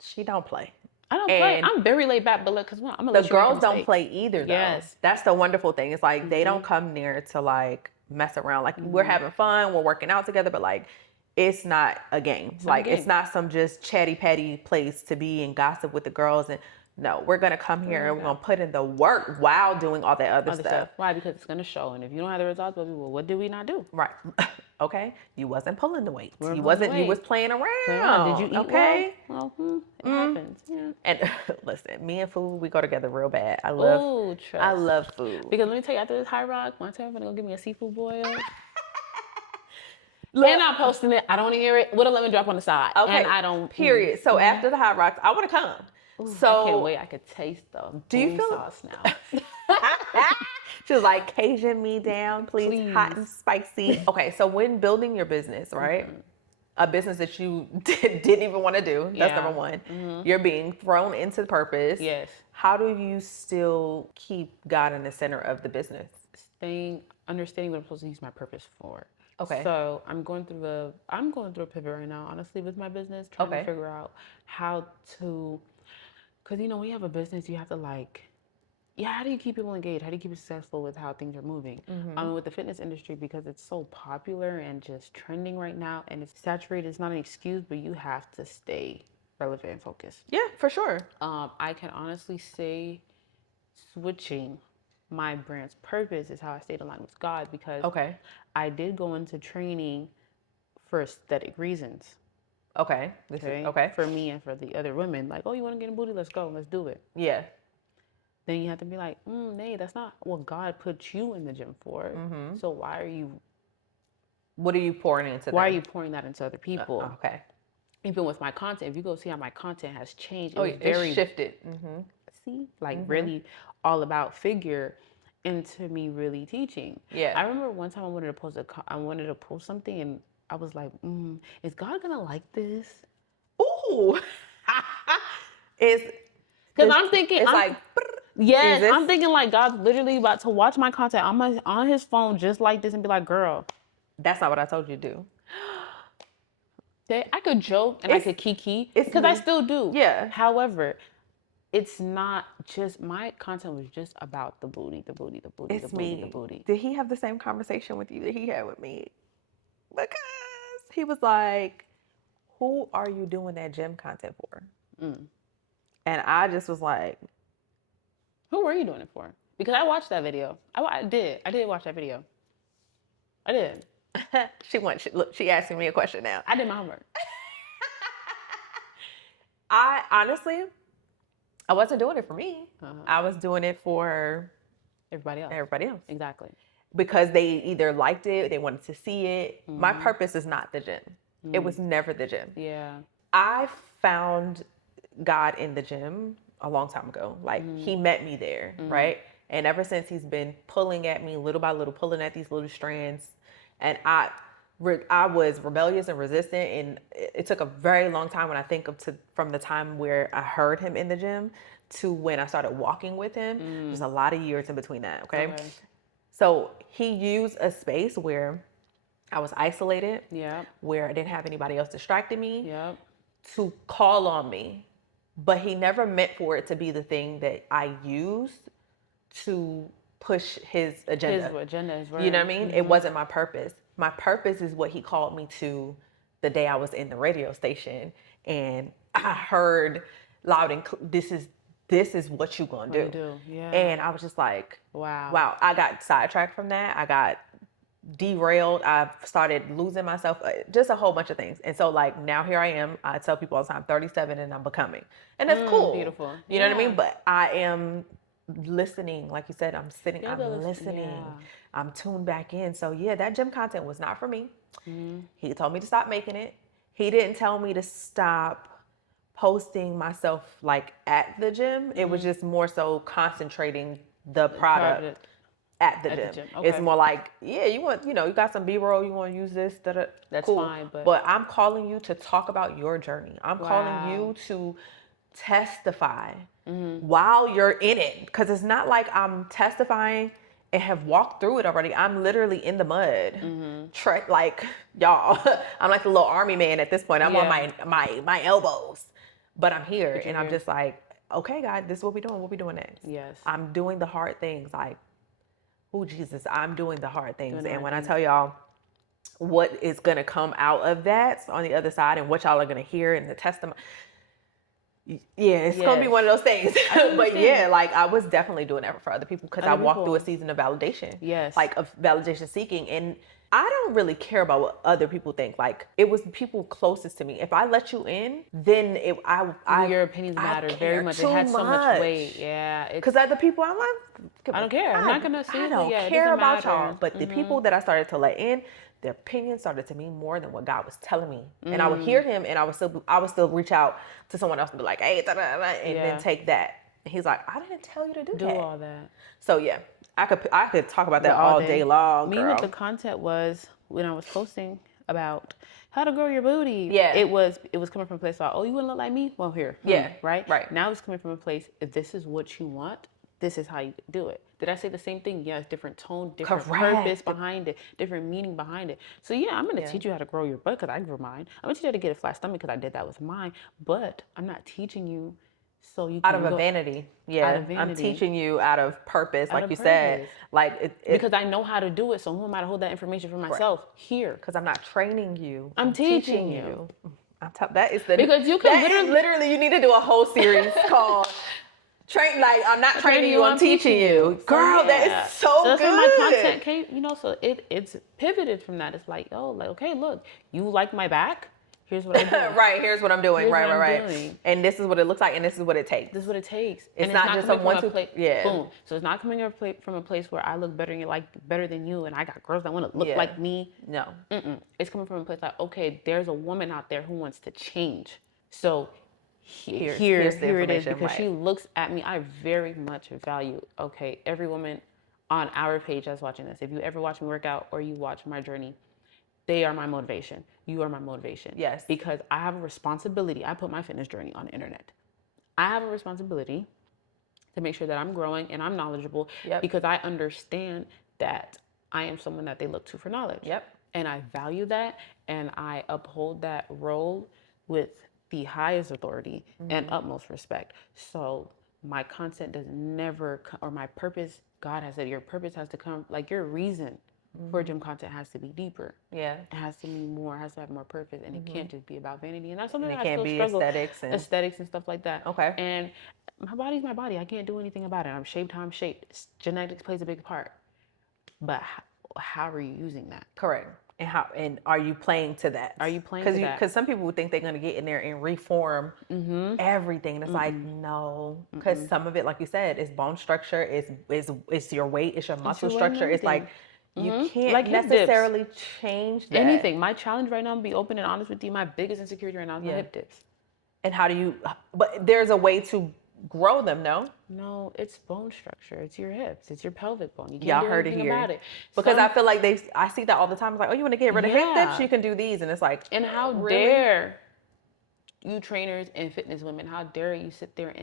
she don't play. I don't play. I'm very laid back, but look, because I'm the girls don't play either, though. Yes. That's the wonderful thing. It's like they don't come near to like mess around. Like we're having fun, we're working out together, but like it's not a game. It's not some just chatty patty place to be and gossip with the girls. And no, we're gonna come here and we're gonna put in the work while doing all that other stuff. Why? Because it's gonna show. And if you don't have the results, well, what did we not do? Right. Okay. You wasn't pulling the weights. You was playing around. Did you eat okay? Well, it happens. Yeah. And listen, me and food, we go together real bad. I love food. Because let me tell you, after this High Rock, one time I'm gonna go give me a seafood boil. And I'm posting it. I don't hear it with a lemon drop on the side. Okay. And I don't. Period. So after the Hot Rocks, I want to come. Ooh, so I can't wait. I could taste the sauce now. She was like, Cajun me down, please, hot and spicy. Okay, so when building your business, right? A business that you didn't even want to do. That's number one. You're being thrown into purpose. Yes. How do you still keep God in the center of the business? Understanding what I'm supposed to use my purpose for. Okay. So I'm going through a pivot right now, honestly, with my business, trying to figure out how to, because when you have a business, you have to how do you keep people engaged? How do you keep it successful with how things are moving? With the fitness industry, because it's so popular and just trending right now and it's saturated, it's not an excuse, but you have to stay relevant and focused. Yeah, for sure. I can honestly say switching my brand's purpose is how I stayed aligned with God, because I did go into training for aesthetic reasons. Okay. For me and for the other women, like, oh, you want to get a booty? Let's go. Let's do it. Yeah. Then you have to be like, nay, that's not what God put you in the gym for. So why are you? What are you pouring into? Why are you pouring that into other people? Okay. Even with my content, if you go see how my content has changed, it's shifted. See, really all about figure into me really teaching. Yeah. I remember one time I wanted to post something, and I was like, is God gonna like this? Ooh. Because I'm thinking, Yes, Jesus. I'm thinking like God's literally about to watch my content on his phone just like this and be like, girl, That's not what I told you to do. I could joke and I could kiki It's because I me. still do. Yeah. However, it's not just my content was just about the booty, the booty, the booty, the It's booty, the me. booty. Did he have the same conversation with you that he had with me? Because he was like, who are you doing that gym content for? And I just was like, Who were you doing it for? Because I watched that video. I did watch that video. I did. she asking me a question now. I did my homework. I honestly, I wasn't doing it for me. I was doing it for Everybody else. Exactly. Because they either liked it, they wanted to see it. My purpose is not the gym. It was never the gym. Yeah. I found God in the gym a long time ago. Like he met me there, right? And ever since he's been pulling at me little by little, pulling at these little strands. And I was rebellious and resistant. And it took a very long time when I think from the time where I heard him in the gym to when I started walking with him. There's a lot of years in between that, okay? So he used a space where I was isolated, where I didn't have anybody else distracting me, to call on me. But he never meant for it to be the thing that I used to push his agenda. His agenda is right. You know what I mean? It wasn't my purpose. My purpose is what he called me to the day I was in the radio station. And I heard loud and this is what you gonna do. Yeah. And I was just like, wow. I got sidetracked from that. I got derailed. I started losing myself, just a whole bunch of things. And so like now here I am. I tell people all the time, 37 and I'm becoming. And that's cool. Beautiful. You know what I mean? But I am listening. Like you said, I'm sitting, I'm listening. Yeah. I'm tuned back in. So yeah, that gym content was not for me. He told me to stop making it. He didn't tell me to stop posting myself like at the gym. It was just more so concentrating the product at the gym. Okay. It's more like, yeah, you got some B-roll, you want to use this, that's cool. fine. But I'm calling you to talk about your journey. I'm calling you to testify while you're in it. Because it's not like I'm testifying and have walked through it already. I'm literally in the mud. Like, y'all, I'm like the little army man at this point. I'm on my elbows. But I'm here and I'm just like, okay, God, this is what we're doing. What we doing next? Yes. I'm doing the hard things. Like, oh, Jesus, I'm doing the hard things. And when I tell y'all what is going to come out of that on the other side and what y'all are going to hear in the testimony, it's going to be one of those things. But yeah, like I was definitely doing that for other people because I walked through a season of validation. Yes. Like of validation seeking. And I don't really care about what other people think. Like it was people closest to me. If I let you in, then your opinions matter very much. It had so much weight. Yeah. Because other people, I'm like, I don't care. I'm not gonna see. I don't care about y'all. But the people that I started to let in, their opinions started to mean more than what God was telling me. And I would hear him, and I would still reach out to someone else and be like, hey, and then take that. And he's like, I didn't tell you to do that. all that. So yeah. I could talk about that all day long, girl. Me with the content was when I was posting about how to grow your booty. Yeah. It was coming from a place like, oh, you wouldn't look like me? Well, here. Yeah. Right. Now it's coming from a place, if this is what you want, this is how you do it. Did I say the same thing? Yes, different tone, different purpose behind it, different meaning behind it. So yeah, I'm going to teach you how to grow your butt because I grew mine. I'm going to teach you how to get a flat stomach because I did that with mine. But I'm not teaching you so you can out of a vanity. Yeah. Out of vanity. I'm teaching you out of purpose, like you said. Like because I know how to do it. So who am I to hold that information for myself here? Because I'm not training you. I'm teaching you. That is the because you can literally you need to do a whole series called Train. Like I'm not training you, I'm teaching you. Girl, that is so that's good. Where my content came, so it's pivoted from that. It's like, oh, like okay, look, you like my back. Here's what I'm doing. Right, here's what I'm doing. Here's right, what right, I'm right. doing. And this is what it looks like, and this is what it takes. This is what it takes. It's not just a one, two, boom. So it's not coming from a place where I look better than you, and I got girls that want to look like me. No. It's coming from a place like, okay, there's a woman out there who wants to change. So here it is, because she looks at me. I very much value, okay, every woman on our page that's watching this. If you ever watch me work out or you watch my journey, they are my motivation. You are my motivation. Yes. Because I have a responsibility. I put my fitness journey on the internet. I have a responsibility to make sure that I'm growing and I'm knowledgeable Yep. because I understand that I am someone that they look to for knowledge. Yep. And I value that and I uphold that role with the highest authority and utmost respect. So my content does never, or my purpose, God has said your purpose has to come, like your reason for gym content has to be deeper. Yeah. It has to be more, it has to have more purpose, and it can't just be about vanity. And that's something And that it I can't still be struggle. aesthetics And stuff like that. Okay. And my body's my body. I can't do anything about it. I'm shaped how I'm shaped. Genetics plays a big part. But how are you using that? Correct. And are you playing to that? Are you playing to that? Because some people would think they're gonna get in there and reform everything. And it's like no, because some of it, like you said, is bone structure, is your weight, it's your muscle structure. It's like you can't Like hip dips. necessarily change that. Anything. My challenge right now, to be open and honest with you, my biggest insecurity right now is my hip dips. And how do you? But there's a way to grow them, no? No, it's bone structure. It's your hips. It's your pelvic bone. You Y'all can't do heard it anything here. about it. Because I feel like I see that all the time. It's like, oh, you want to get rid of hip dips? Yeah. You can do these, and it's like, And how really? dare you trainers and fitness women, how dare you sit there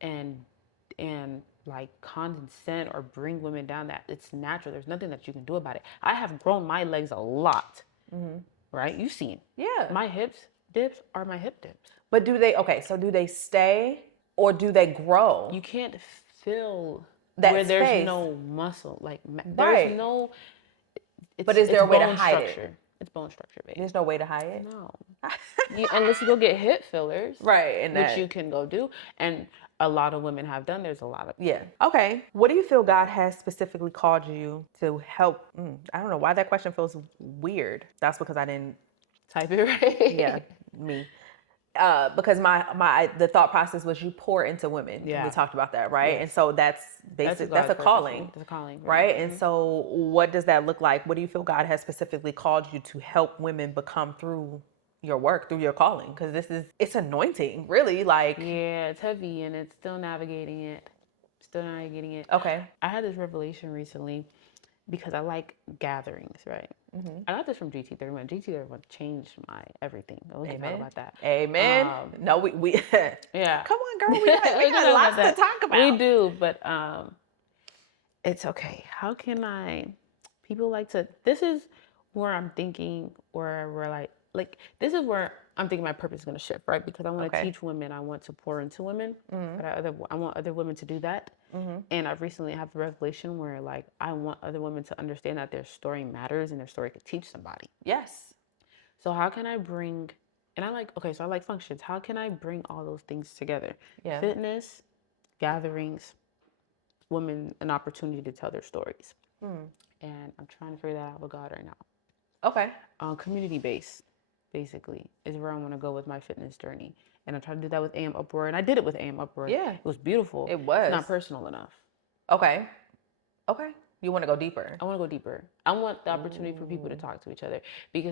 and like condescend or bring women down that it's natural. There's nothing that you can do about it. I have grown my legs a lot, right? You've seen. Yeah. My hips dips are my hip dips. But so do they stay or do they grow? You can't feel That where there's space. no muscle. Like Right. there's no. But is there a way to bone hide structure. it? It's bone structure, baby. There's no way to hide it. No. Unless you go get hip fillers. Right. And which you can go do. And a lot of women have done. There's a lot of. Yeah. Okay. What do you feel God has specifically called you to help? I don't know why that question feels weird. That's because I didn't Type it right. Yeah, me. Because the thought process was you pour into women. Yeah. We talked about that, right? Yes. And so that's basic. That's a calling. That's a calling. Right? And so what does that look like? What do you feel God has specifically called you to help women become through your work, through your calling? Because it's anointing, really. Like, Yeah, it's heavy and it's still navigating it. Okay. I had this revelation recently because I like gatherings, right? I got this from GT31. GT31 changed my everything. We can talk about that. Amen. No, we Yeah. Come on, girl. We got lots to talk about. We do, but it's okay. How can people like to, this is where I'm thinking, or we're like, this is where I'm thinking my purpose is going to shift, right? Because I want to teach women, I want to pour into women, but I want other women to do that. And I've recently had the revelation where like, I want other women to understand that their story matters and their story could teach somebody. Yes. So how can I bring, and I like functions. How can I bring all those things together? Yeah. Fitness, gatherings, women an opportunity to tell their stories. And I'm trying to figure that out with God right now. Okay. Community based, basically, is where I want to go with my fitness journey. And I tried to do that with AM Upward, and I did it with AM Upward. Yeah. It was beautiful. It was. It's not personal enough. Okay. You want to go deeper. I want to go deeper. I want the opportunity for people to talk to each other,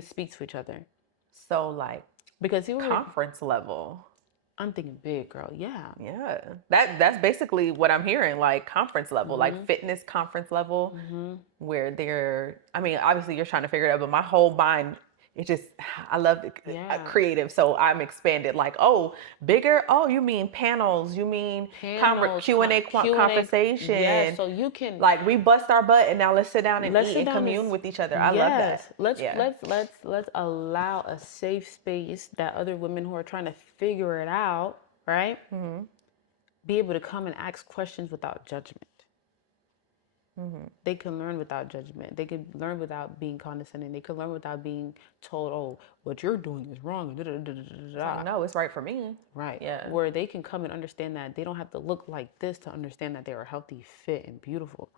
speak to each other. So like, Because conference level. I'm thinking big, girl. Yeah. Yeah. That's basically what I'm hearing, like conference level, like fitness conference level, where obviously you're trying to figure it out, but my whole mind, I love creative. So I'm expanded like, oh, bigger. Oh, you mean panels. You mean Q&A conversation. Yeah, so you can. Like we bust our butt and now let's sit down and eat and commune with each other. I love that. Let's allow a safe space that other women who are trying to figure it out, right? Be able to come and ask questions without judgment. They can learn without judgment. They can learn without being condescending. They can learn without being told, "Oh, what you're doing is wrong." No, it's right for me. Right. Yeah. Where they can come and understand that they don't have to look like this to understand that they are healthy, fit, and beautiful.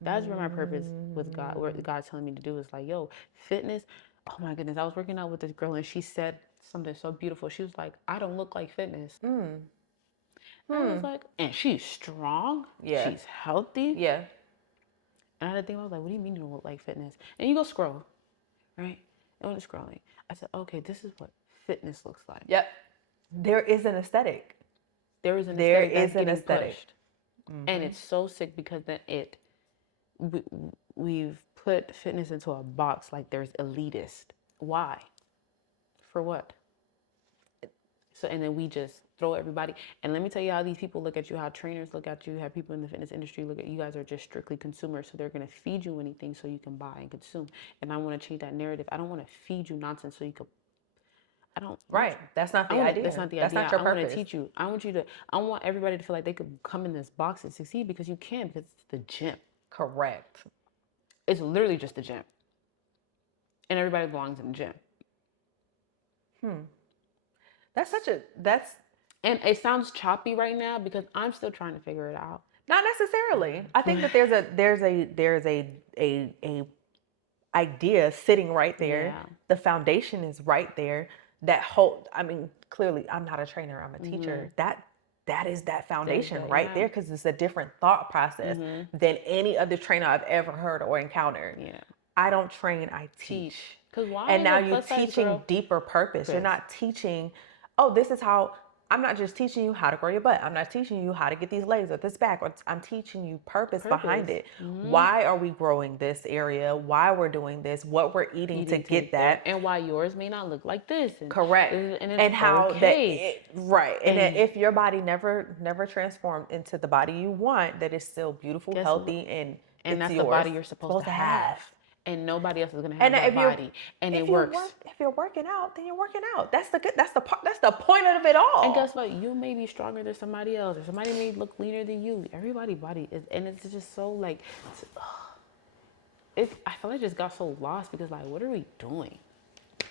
That's where my purpose with God, where God's telling me to do is like, yo, fitness. Oh my goodness, I was working out with this girl and she said something so beautiful. She was like, "I don't look like fitness." And I was like, and she's strong. Yeah. She's healthy. Yeah. And I had to think, I was like, what do you mean you don't look like fitness? And you go scroll, right? And when it's scrolling, I said, okay, this is what fitness looks like. Yep. There is an aesthetic. There is an aesthetic. Pushed. And it's so sick because then we've put fitness into a box like there's elitist. Why? For what? So, and then we just throw everybody. And let me tell you how these people look at you, how trainers look at you, how people in the fitness industry look at you. Guys are just strictly consumers. So they're going to feed you anything so you can buy and consume. And I want to change that narrative. I don't want to feed you nonsense so you can. I don't. Right. That's not the idea. That's not the That's idea. not your I want to purpose. teach you. I want you to. I want everybody to feel like they could come in this box and succeed because you can, because it's the gym. Correct. It's literally just the gym. And everybody belongs in the gym. That's And it sounds choppy right now because I'm still trying to figure it out. not necessarily. I think that there's a idea sitting right there. Yeah. The foundation is right there. That whole, I mean, clearly I'm not a trainer, I'm a teacher. That is that foundation right there, because it's a different thought process than any other trainer I've ever heard or encountered. Yeah. I don't train, I teach. Because why? And now is a you're plus-size teaching girl- deeper purpose. You're not teaching, oh, this is how, I'm not just teaching you how to grow your butt. I'm not teaching you how to get these legs or this back. I'm teaching you purpose behind it. Why are we growing this area? Why we're doing this? What we're eating to get that? And why yours may not look like this. And, Correct. And, it's and how okay. right. And that if your body never transformed into the body you want, that is still beautiful, healthy, and it's that's yours. the body you're supposed to have. And nobody else is gonna have And that body. And it works. If you're working out, then you're working out. That's the point of it all. And guess what? You may be stronger than somebody else, or somebody may look leaner than you. Everybody's body is, and it's just so like, I feel like I just got so lost because like, what are we doing?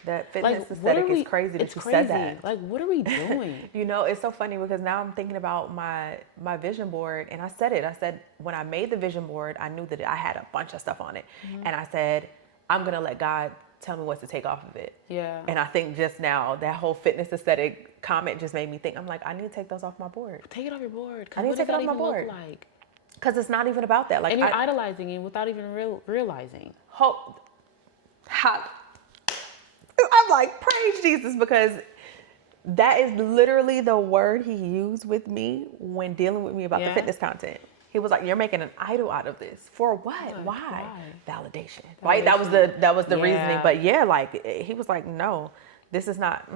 That fitness aesthetic is crazy that you said that. Like, what are we doing? You know, it's so funny because now I'm thinking about my vision board, and I said when I made the vision board, I knew that I had a bunch of stuff on it, and I said, I'm gonna let God tell me what to take off of it. Yeah. And I think just now that whole fitness aesthetic comment just made me think, I'm like, I need to take those off my board. Take it off your board. I need to take it off my board. Like? Because it's not even about that. Like, and you're idolizing it without even realizing. I'm like, praise Jesus, because that is literally the word he used with me when dealing with me about the fitness content. He was like, you're making an idol out of this. For what? Why? Validation. Right? That was the reasoning. But yeah, like he was like, no, this is not,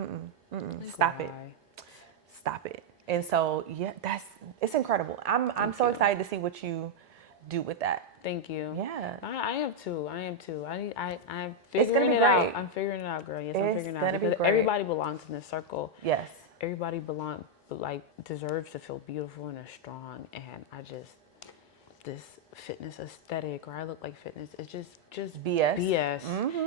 stop it. Stop it. And so, yeah, it's incredible. I'm so excited to see what you do with that. Thank you. Yeah. I am too. I'm It's gonna figuring be it great. out. I'm figuring it out, girl. Yes, I'm figuring it out. Because everybody belongs in this circle. Yes. Everybody deserves to feel beautiful and strong. And this fitness aesthetic, or I look like fitness, it's just BS. BS.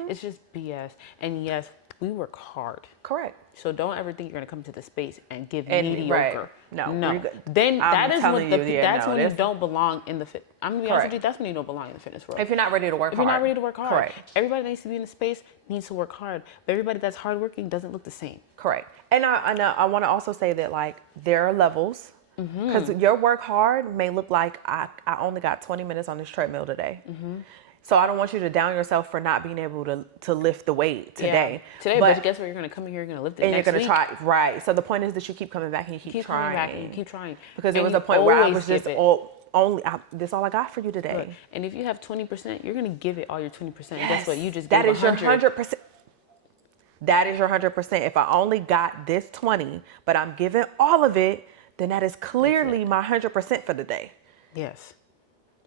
It's just BS. And yes, we work hard. Correct. So don't ever think you're gonna come to the space and give mediocre. Right. No. Then that's when you that's don't belong in the fit. I'm gonna be honest with you. That's when you don't belong in the fitness world. If you're not ready to work hard. If you're not ready to work hard. Correct. Everybody that needs to be in the space needs to work hard. But everybody that's hardworking doesn't look the same. Correct. And I want to also say that like there are levels. Because your work hard may look like I only got 20 minutes on this treadmill today. So I don't want you to down yourself for not being able to lift the weight today. But guess what? You're going to come in here, you're going to lift it and next you're going to week. try. Right. So the point is that you keep coming back and you keep trying. Coming back and you keep trying. Because there was a point where I was just this all I got for you today. Look, and if you have 20%, you're going to give it all your 20%. Yes. And guess what? You just that gave is your 100%. 100%. That is your 100%. If I only got this 20, but I'm giving all of it, then that is clearly my 100% for the day. Yes.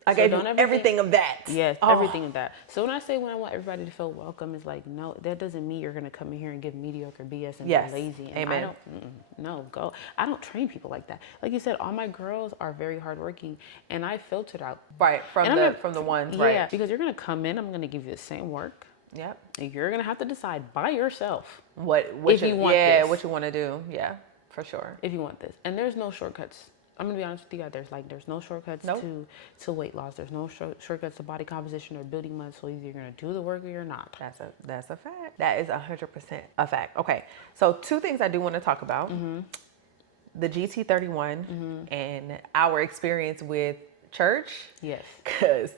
I gave you everything of that. Yes, everything of that. So when I want everybody to feel welcome, it's like, no, that doesn't mean you're going to come in here and give mediocre BS and be lazy. And Amen. I don't train people like that. Like you said, all my girls are very hardworking, and I filtered out. Right, from the ones, right. Yeah, because you're going to come in, I'm going to give you the same work. Yep. And you're going to have to decide by yourself what you want to do. Yeah, for sure. If you want this. And there's no shortcuts. I'm gonna be honest with you guys. There's no shortcuts to weight loss. There's no shortcuts to body composition or building muscle. Either you're gonna do the work or you're not. That's a fact. That is 100% a fact. Okay, so two things I do want to talk about: the GT31 and our experience with church. Yes, because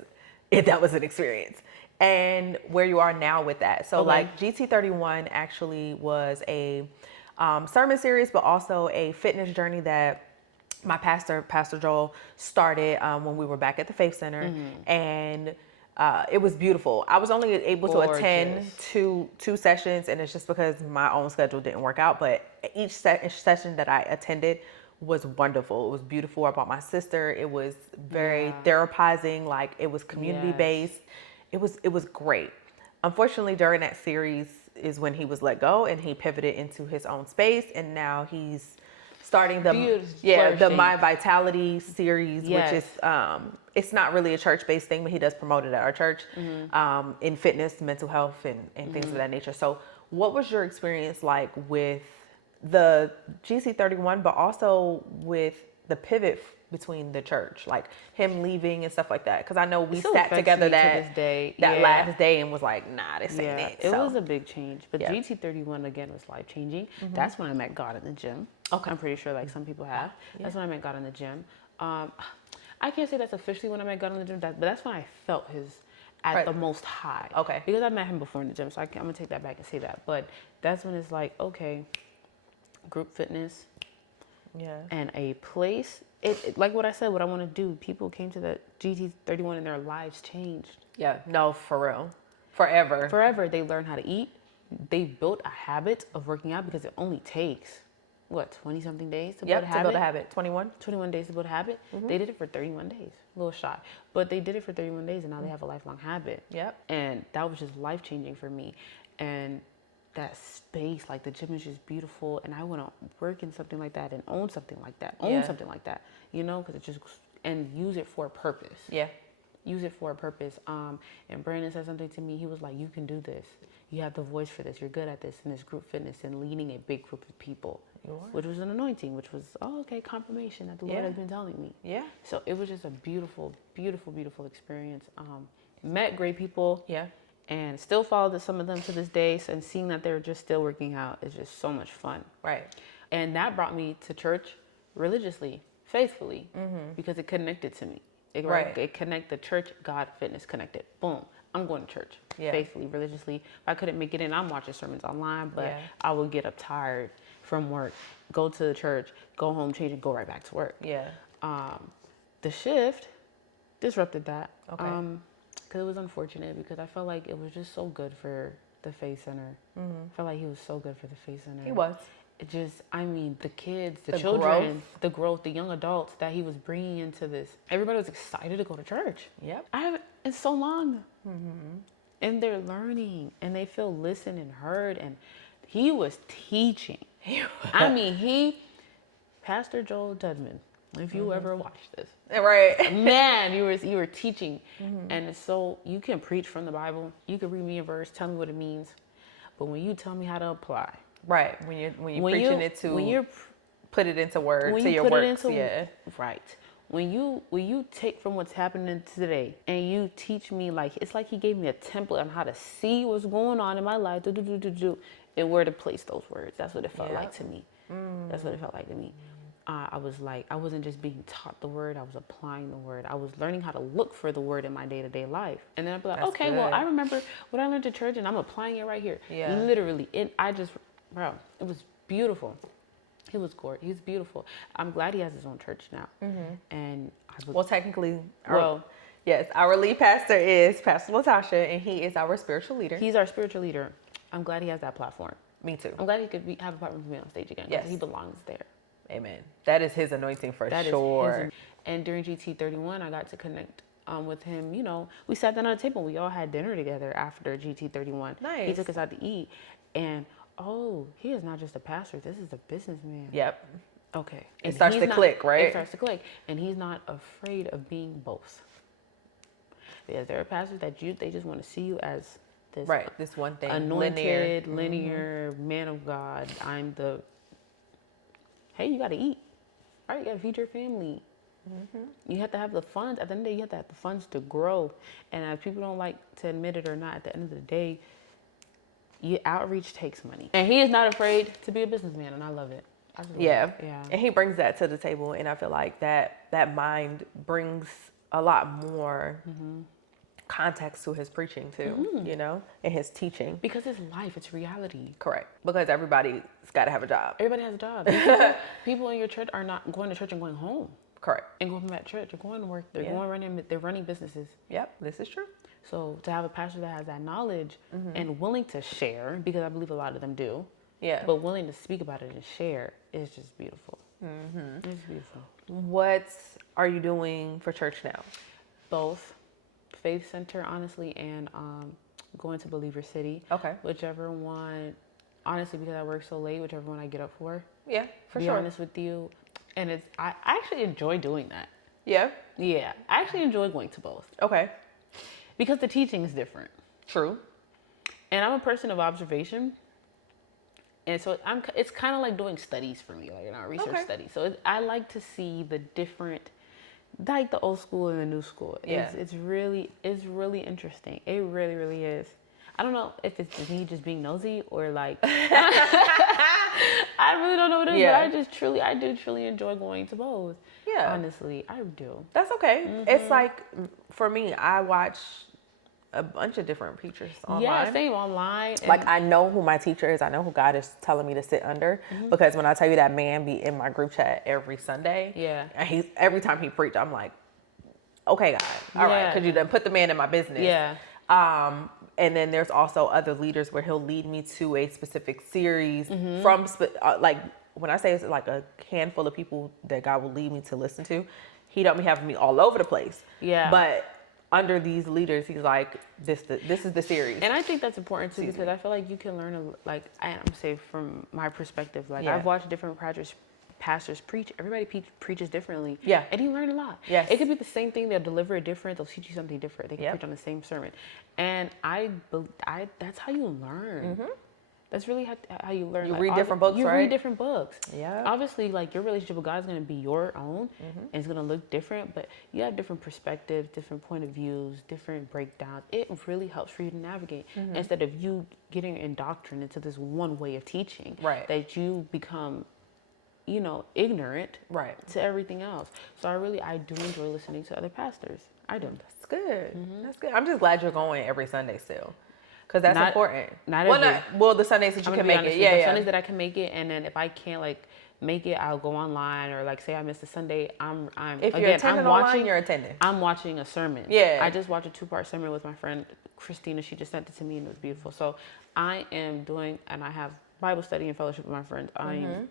that was an experience, and where you are now with that. So like GT31 actually was a sermon series, but also a fitness journey that my Pastor Joel, started when we were back at the Faith Center. And It was beautiful. I was only able to attend Gorgeous. two sessions, and it's just because my own schedule didn't work out. But each session that I attended was wonderful. It was beautiful. I brought my sister. It was very Yeah. therapizing. Like, it was community Yes. based. It was great. Unfortunately, during that series is when he was let go, and he pivoted into his own space, and now he's starting the Flourishing. My Vitality series, Yes. which is it's not really a church-based thing, but he does promote it at our church, in fitness, mental health, and things of that nature. So what was your experience like with the GC31, but also with the pivot between the church, like him leaving and stuff like that? Because I know we still sat affects together me to that this day. that Yeah. last day and was like, nah, this ain't Yeah, it. it So, was a big change. But Yeah. GT31 again was life changing. That's when I met God in the gym. Okay. I'm pretty sure like some people have. That's when I met God in the gym. I can't say that's officially when I met God in the gym, but that's when I felt his at Right. the most high. Okay. Because I met him before in the gym, so I'm gonna take that back and say that. But that's when it's like, okay, group fitness yeah. and a place. Like what I said, what I want to do. People came to the GT31 and their lives changed. Yeah, no, for real. Forever. Forever, they learn how to eat. They built a habit of working out because it only takes, what, 20 something days to build a Yep, habit? to build a habit. 21. 21 days to build a habit. They did it for 31 days. A little shy. But they did it for 31 days and now they have a lifelong habit. Yep. And that was just life changing for me. And that space, like the gym is just beautiful. And I want to work in something like that and own something like that. Own Yeah. something like that, you know, because it just, and use it for a purpose. Yeah. Use it for a purpose. And Brandon said something to me. He was like, you can do this. You have the voice for this. You're good at this. And this group fitness and leading a big group of people, which was an anointing, which was, confirmation that the Lord Yeah. has been telling me. Yeah. So it was just a beautiful, beautiful, beautiful experience. Met great people. Yeah. And still follow some of them to this day. And seeing that they're just still working out is just so much fun. Right. And that brought me to church religiously, faithfully, because it connected to me. Right. It connected church, God, fitness connected. Boom. I'm going to church Yeah. faithfully, religiously. If I couldn't make it in, I'm watching sermons online, but Yeah. I would get up tired from work, go to the church, go home, change, and go right back to work. Yeah. The shift disrupted that. Okay. Because it was unfortunate because I felt like it was just so good for the Faith Center. I felt like he was so good for the Faith Center. He was. It just, I mean, the kids, the The children, the growth, the young adults that he was bringing into this. Everybody was excited to go to church. Yep. I haven't in so long. And they're learning and they feel listened and heard. And he was teaching. I mean, Pastor Joel Judgment, if you ever watched this, Right. man, you were teaching. And it's so, you can preach from the Bible. You can read me a verse, tell me what it means. But when you tell me how to apply, Right. When you're preaching it to when you're put it into words when to you your put works. it into Yeah. right, when you take from what's happening today and you teach me, like, it's like he gave me a template on how to see what's going on in my life, and where to place those words. That's what it felt like to me. That's what it felt like to me. I was like, I wasn't just being taught the word, I was applying the word. I was learning how to look for the word in my day-to-day life. And then I'd be like, That's okay, good. well, I remember what I learned at church and I'm applying it right here. Yeah. Literally, bro, it was beautiful. He was gorgeous. He was beautiful. I'm glad he has his own church now. And I was, Well, technically, Well, our lead pastor is Pastor Latasha, and he is our spiritual leader. he's our spiritual leader. I'm glad he has that platform. Me too. I'm glad he could have a platform to be on stage again. 'Cause Yes. he belongs there. Amen. That is his anointing for That is sure. his. And during GT31, I got to connect with him. You know, we sat down at a table. We all had dinner together after GT31. He Nice. took us out to eat. And, he is not just a pastor. This is a businessman. Yep. Okay. It And starts he's to click, right? It starts to click. And he's not afraid of being both. Because there are pastors that they just want to see you as this Right. This one thing. anointed, linear man of God. Hey, you got to eat. Right? You got to feed your family. You have to have the funds. At the end of the day, you have to have the funds to grow. And if people don't like to admit it or not, at the end of the day, your outreach takes money. And he is not afraid to be a businessman, and I love it. I just love Yeah. it. Yeah. And he brings that to the table, and I feel like that mind brings a lot more context to his preaching too, you know, and his teaching. Because it's life, it's reality. Correct. Because everybody's got to have a job. Everybody has a job. People in your church are not going to church and going home. Correct. And going from that church, they're going to work. They're running businesses. Yep. This is true. So to have a pastor that has that knowledge and willing to share, because I believe a lot of them do, Yeah. but willing to speak about it and share is just beautiful. It's beautiful. What are you doing for church now? Both Faith Center, honestly, and going to Believer City. Okay. Whichever one, honestly, because I work so late, whichever one I get up for. Yeah, for be sure. honest with you. And I actually enjoy doing that. Yeah. Yeah, I actually enjoy going to both. Okay. Because the teaching is different. True. And I'm a person of observation. And so it's kind of like doing studies for me, like research studies. So I like to see the different, like the old school and the new school. Yeah. It's really interesting. It really, really is. I don't know if it's me just being nosy or like, I really don't know what it is, Yeah. but I do truly enjoy going to both. Yeah. Honestly, I do. That's okay. It's like, for me, I watch a bunch of different preachers online. Yeah, same online. Like, I know who my teacher is. I know who God is telling me to sit under. Because when I tell you that man be in my group chat every Sunday. Yeah. And every time he preached, I'm like, okay, God. All right. Because you done put the man in my business. Yeah. And then there's also other leaders where he'll lead me to a specific series from, like, when I say it's like a handful of people that God will lead me to listen to, he don't be having me all over the place. Yeah. But under these leaders, he's like, this is the series. And I think that's important too, because I feel like you can learn, I'm saying from my perspective, like Yeah. I've watched different pastors preach. Everybody preaches differently. Yeah. And you learn a lot. Yes. It could be the same thing. They'll deliver it different. They'll teach you something different. They can Yep. preach on the same sermon. And I that's how you learn. That's really how you learn. You Like, read different books, you right? read different books. Yeah. Obviously, like your relationship with God is going to be your own, and it's going to look different. But you have different perspectives, different point of views, different breakdowns. It really helps for you to navigate instead of you getting indoctrinated into this one way of teaching. Right. That you become, ignorant. Right. To everything else. So I do enjoy listening to other pastors. I do. That's good. That's good. I'm just glad you're going every Sunday still. Because that's Not- important. not well, every- well, the Sundays that you I'm can gonna be make honest it. with you, Yeah, the yeah. Sundays that I can make it, and then if I can't make it, I'll go online or say I missed a Sunday. If you're attending online, you're attending. I'm watching a sermon. Yeah. I just watched a 2-part sermon with my friend Christina. She just sent it to me and it was beautiful. So I am doing, and I have Bible study and fellowship with my friends. I'm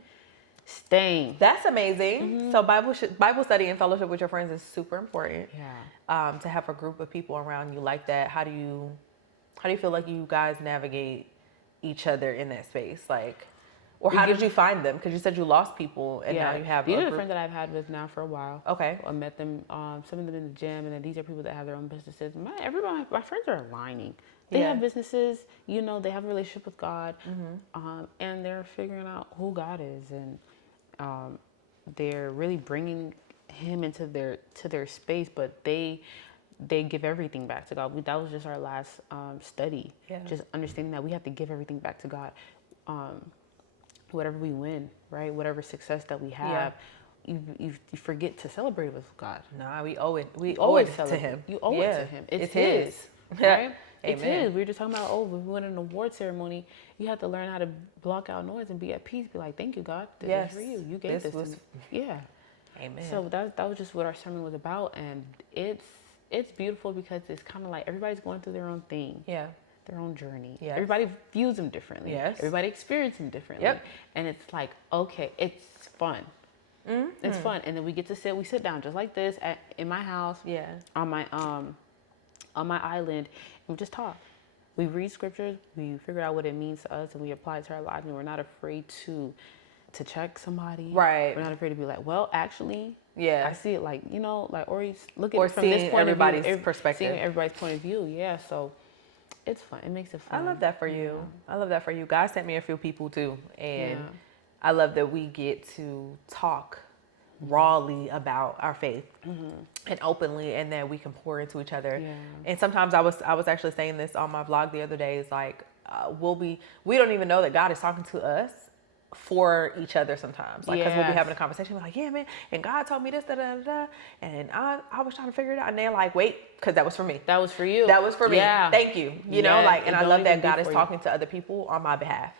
staying. That's amazing. So Bible study and fellowship with your friends is super important. Yeah. To have a group of people around you like that. How do you feel like you guys navigate each other in that space? Like, or how did you find them? Because you said you lost people and now you have these a are the group. friends that I've had with now for a while. Okay. I met them, some of them in the gym, and then these are people that have their own businesses. My friends are aligning. They Yeah. have businesses, they have a relationship with God, and they're figuring out who God is, and they're really bringing Him into their space. But they give everything back to God. That was just our last study. Yeah. Just understanding that we have to give everything back to God. Whatever we win, right? Whatever success that we have, you forget to celebrate with God. Nah, we owe it. We owe Always it to celebrate. him. You owe it to Him. It's his. His. Right? It's Amen. His. We were just talking about, when we went to an award ceremony, you have to learn how to block out noise and be at peace. Be like, thank you, God. This Yes. is for you. You gave this to me. Yeah. Amen. So that was just what our sermon was about, and it's beautiful because it's kind of like everybody's going through their own thing. Yeah. Their own journey. Yes. Everybody views them differently. Yes. Everybody experiences them differently. Yep. And it's like, okay, it's fun. It's fun. And then we sit down just like this in my house. Yeah. On my island, and we just talk. We read scriptures, we figure out what it means to us, and we apply it to our lives, and we're not afraid to check somebody. Right. We're not afraid to be like, well, actually, Yeah. I see it or look at Or it from seeing this point everybody's of view. perspective. Seeing everybody's point of view, yeah. So it's fun. It makes it fun. I love that for you. I love that for you. God sent me a few people too. And Yeah. I love that we get to talk rawly about our faith and openly, and that we can pour into each other. Yeah. And sometimes I was actually saying this on my vlog the other day, is like, we don't even know that God is talking to us for each other sometimes. Like, because we'll be Yes. having a conversation, we're like, yeah, man, and God told me this, da, da, da, da. And I was trying to figure it out. And they're like, wait, because that was for me. That was for you. That was for me. Yeah. Thank you. You know, Yeah, like, and it I don't love that even be God is for you. talking to other people on my behalf.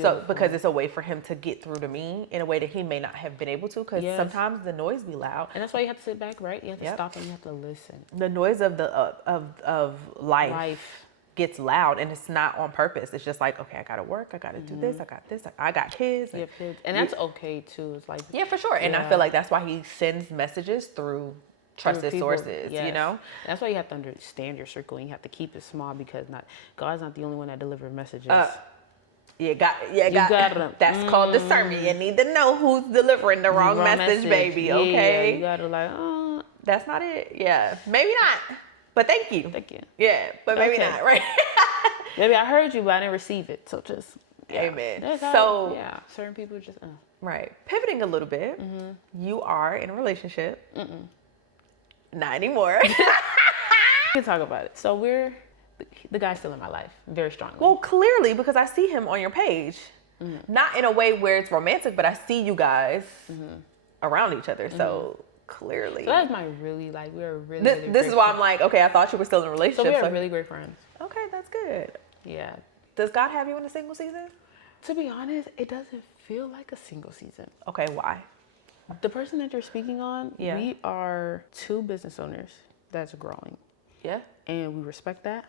So because it's a way for him to get through to me in a way that he may not have been able to, because sometimes the noise be loud. And that's why you have to sit back, right? You have to stop and you have to listen. The noise of the of life gets loud, and it's not on purpose. It's just like, okay, I gotta work, I gotta do this, I got kids. You have kids. And that's okay too. It's like, yeah, for sure. And I feel like that's why he sends messages through trusted sources, you know? That's why you have to understand your circle, and you have to keep it small, because God's not the only one that delivers messages. You got that's called discernment. You need to know who's delivering the wrong message, baby. Okay. Yeah, you gotta like, that's not it. Yeah. Maybe not. But thank you. Thank you. Yeah, but maybe not, right? Maybe I heard you, but I didn't receive it. So just amen. So certain people just right. Pivoting a little bit, you are in a relationship. Not anymore. We can talk about it. So the guy's still in my life very strongly. Well, clearly, because I see him on your page, not in a way where it's romantic, but I see you guys around each other. So clearly, so that's my really we're really. This is why I'm like, okay, I thought you were still in a relationship. So we are really great friends. Okay, that's good. Yeah. Does God have you in a single season? To be honest, it doesn't feel like a single season. Okay, why? The person that you're speaking on, we are two business owners that's growing. Yeah. And we respect that.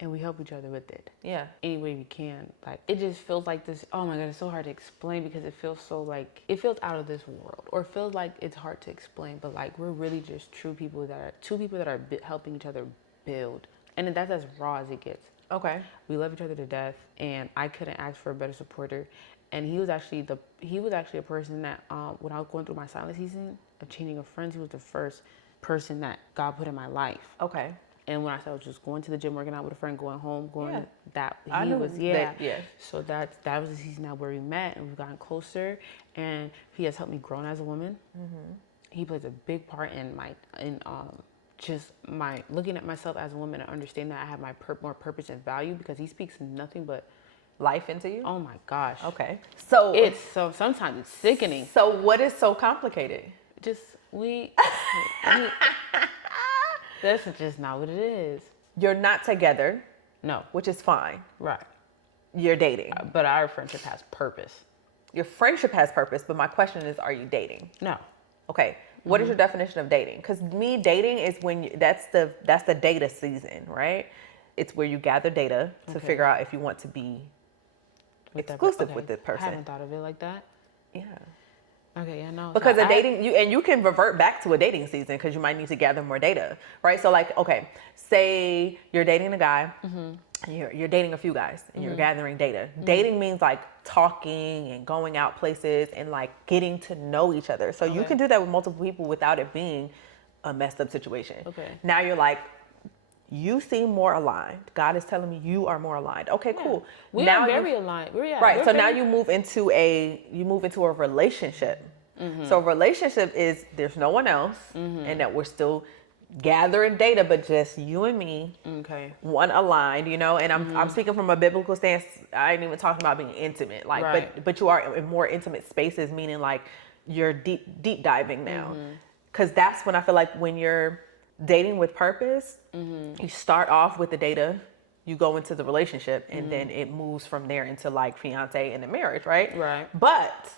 And we help each other with it. Yeah. Any way we can. Like, it just feels like this, oh my God, it's so hard to explain, because it feels so like, it feels out of this world. Or it feels like it's hard to explain, but like, we're really just two people that are helping each other build. And that's as raw as it gets. Okay. We love each other to death, and I couldn't ask for a better supporter. And he was actually a person that when I was going through my silent season of changing of friends, he was the first person that God put in my life. Okay. And when I said I was just going to the gym, working out with a friend, going home, So that was the season where we met, and we've gotten closer, and he has helped me grow as a woman. He plays a big part in my looking at myself as a woman and understanding that I have my more purpose and value, because he speaks nothing but life into you. Oh my gosh. Okay. So sometimes it's sickening. So what is so complicated? That's just not what it is. You're not together. No. Which is fine. Right. You're dating. But our friendship has purpose. Your friendship has purpose, but my question is, are you dating? No. Okay. What is your definition of dating? Because dating is when that's the data season, right? It's where you gather data to figure out if you want to be exclusive with the person. I haven't thought of it like that. Yeah. Okay, yeah, no. Because you can revert back to a dating season, because you might need to gather more data, right? So like, okay, say you're dating a guy, you're dating a few guys, and you're gathering data. Dating means like talking and going out places and like getting to know each other. So you can do that with multiple people without it being a messed up situation. Okay. Now you're like, you seem more aligned. God is telling me you are more aligned. Okay, cool. We are very aligned. Right. So now you move into a relationship. So a relationship is there's no one else, and that we're still gathering data, but just you and me. Okay. One aligned, you know. And I'm speaking from a biblical stance. I ain't even talking about being intimate, like, but you are in more intimate spaces, meaning like you're deep diving now, because that's when I feel like when you're dating with purpose, you start off with the data, you go into the relationship, and then it moves from there into like fiance and the marriage, right? Right. But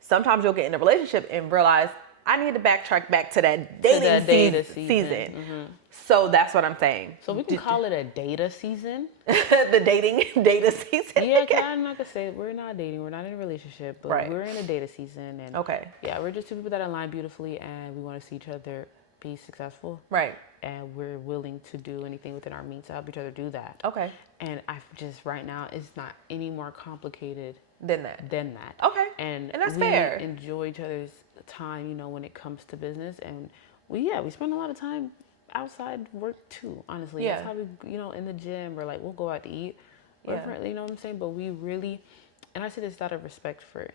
sometimes you'll get in a relationship and realize I need to backtrack back to that dating season. So that's what I'm saying. So we can call it a data season. The dating data season. Yeah, I'm not gonna say we're not dating, we're not in a relationship, but we're in a data season, and yeah, we're just two people that align beautifully, and we want to see each other be successful. Right. And we're willing to do anything within our means to help each other do that. Okay. And I just right now it's not any more complicated than that. Okay. And that's fair. We enjoy each other's time, you know, when it comes to business, and we spend a lot of time outside work too, honestly. Yeah. That's how we, you know, in the gym, or like we'll go out to eat. Yeah. You know what I'm saying? But we really, and I say this out of respect for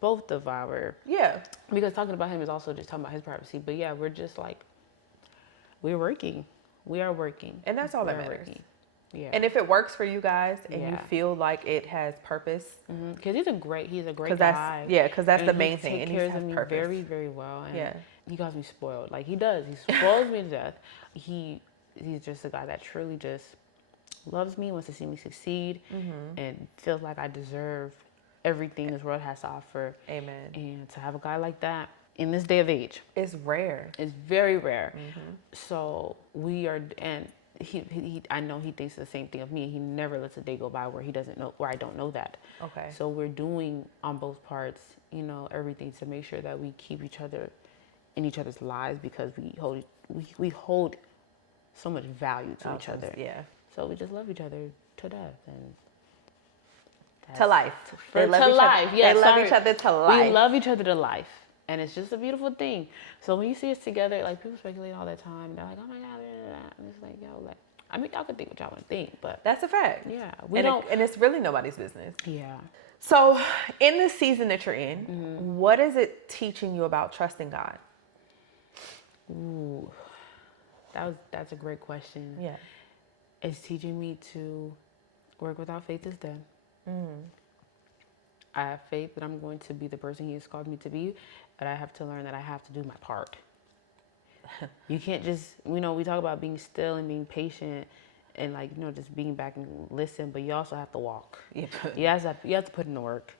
both of our, because talking about him is also just talking about his privacy, but yeah, we're just like, we are working, and that's all that matters. Yeah. And if it works for you guys, and you feel like it has purpose, because he's a great guy. Because that's the main thing. And he cares of me very, very well. And he calls me spoiled. Like he does. He spoils me to death. He's just a guy that truly just loves me, wants to see me succeed, and feels like I deserve everything this world has to offer. Amen. And to have a guy like that in this day of age, It's rare. it's very rare. So we are, and he I know he thinks the same thing of me. He never lets a day go by where he doesn't know, where I don't know that. Okay. So we're doing on both parts, everything to make sure that we keep each other in each other's lives, because we hold so much value to each other. Yeah. So we just love each other to death, and To life. They love life. They love each other to life. We love each other to life, and it's just a beautiful thing. So when you see us together, like, people speculate all that time, and they're like, "Oh my God," and it's like, yo, like, I mean, y'all can think what y'all want to think, but That's a fact. yeah, And it's really nobody's business. Yeah. So, in the season that you're in, what is it teaching you about trusting God? Ooh, that's a great question. Yeah. It's teaching me to work without faith is dead. I have faith that I'm going to be the person He has called me to be, but I have to learn that I have to do my part. You can't just, we talk about being still and being patient and, like, just being back and listen, but you also have to walk. You have to put in the work.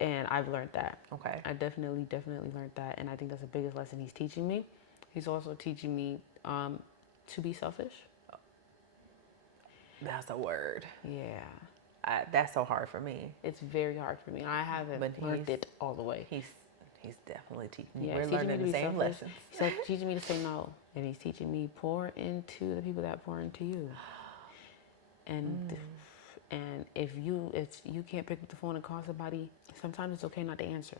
And I've learned that. Okay. I definitely learned that, and I think that's the biggest lesson He's teaching me. He's also teaching me to be selfish. That's a word. Yeah. That's so hard for me. It's very hard for me. I haven't learned it all the way. He's definitely teaching me. Yeah, We're he's teaching learning me the to be same selfish. lessons. He's teaching me to say no, and He's teaching me pour into the people that pour into you. And if you can't pick up the phone and call somebody, sometimes it's okay not to answer.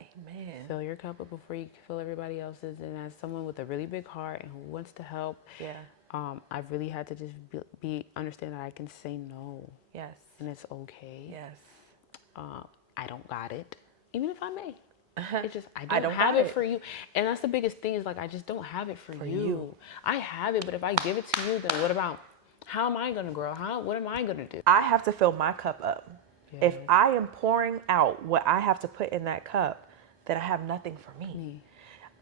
Amen. Fill your cup up before you fill everybody else's. And as someone with a really big heart and who wants to help, I've really had to just understand that I can say no. Yes. And it's okay. Yes. I don't got it, even if I may. It's just I don't have got it for you. And that's the biggest thing, is like, I just don't have it for you. I have it, but if I give it to you, then what about, how am I going to grow? What am I going to do? I have to fill my cup up. Yes. If I am pouring out what I have to put in that cup, then I have nothing for me.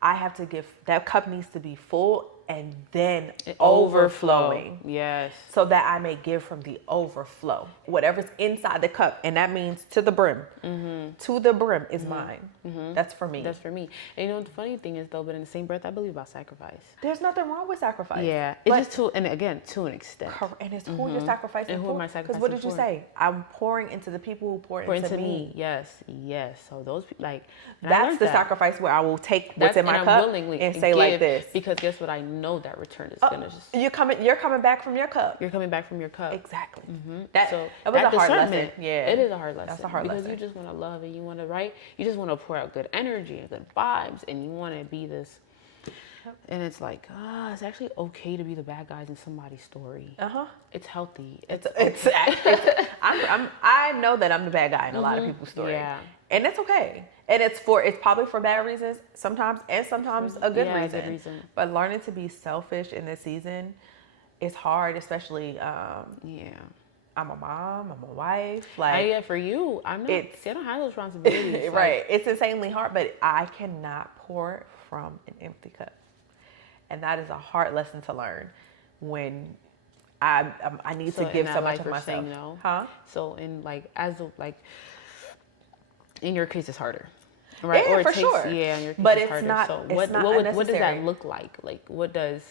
I have to give, that cup needs to be full and then overflowing. Yes. So that I may give from the overflow. Whatever's inside the cup, and that means to the brim. To the brim is mine. That's for me. That's for me. And the funny thing is, though, but in the same breath, I believe about sacrifice. There's nothing wrong with sacrifice. Yeah. It's just to an extent. And it's who you're sacrificing and who for. am I Because sacrificing what did you for? say? I'm pouring into the people who pour into me. Yes. So those people, like, that's the sacrifice where I will take what's in my cup and say like this. Because guess what? I know that return is gonna just. You're coming back from your cup. You're coming back from your cup. Exactly. That was a hard lesson. Yeah. It is a hard lesson. That's a hard lesson. Because you just want to love and you want to you just want to pour out good energy and good vibes, and you want to be this. And it's like, it's actually okay to be the bad guys in somebody's story. It's healthy. I know that I'm the bad guy in a lot of people's story. Yeah. And it's okay. And it's probably for bad reasons sometimes, and sometimes a good reason. A good reason. But learning to be selfish in this season is hard, especially I'm a mom, I'm a wife. Like, for you, I'm not. I don't have those responsibilities. Right. It's insanely hard, but I cannot pour from an empty cup. And that is a hard lesson to learn when I need to give so much of myself. Saying no. So in your case, it's harder, right? Yeah, for sure. Yeah, in your case, but it's it's harder. not. So what does that look like? Like, what does?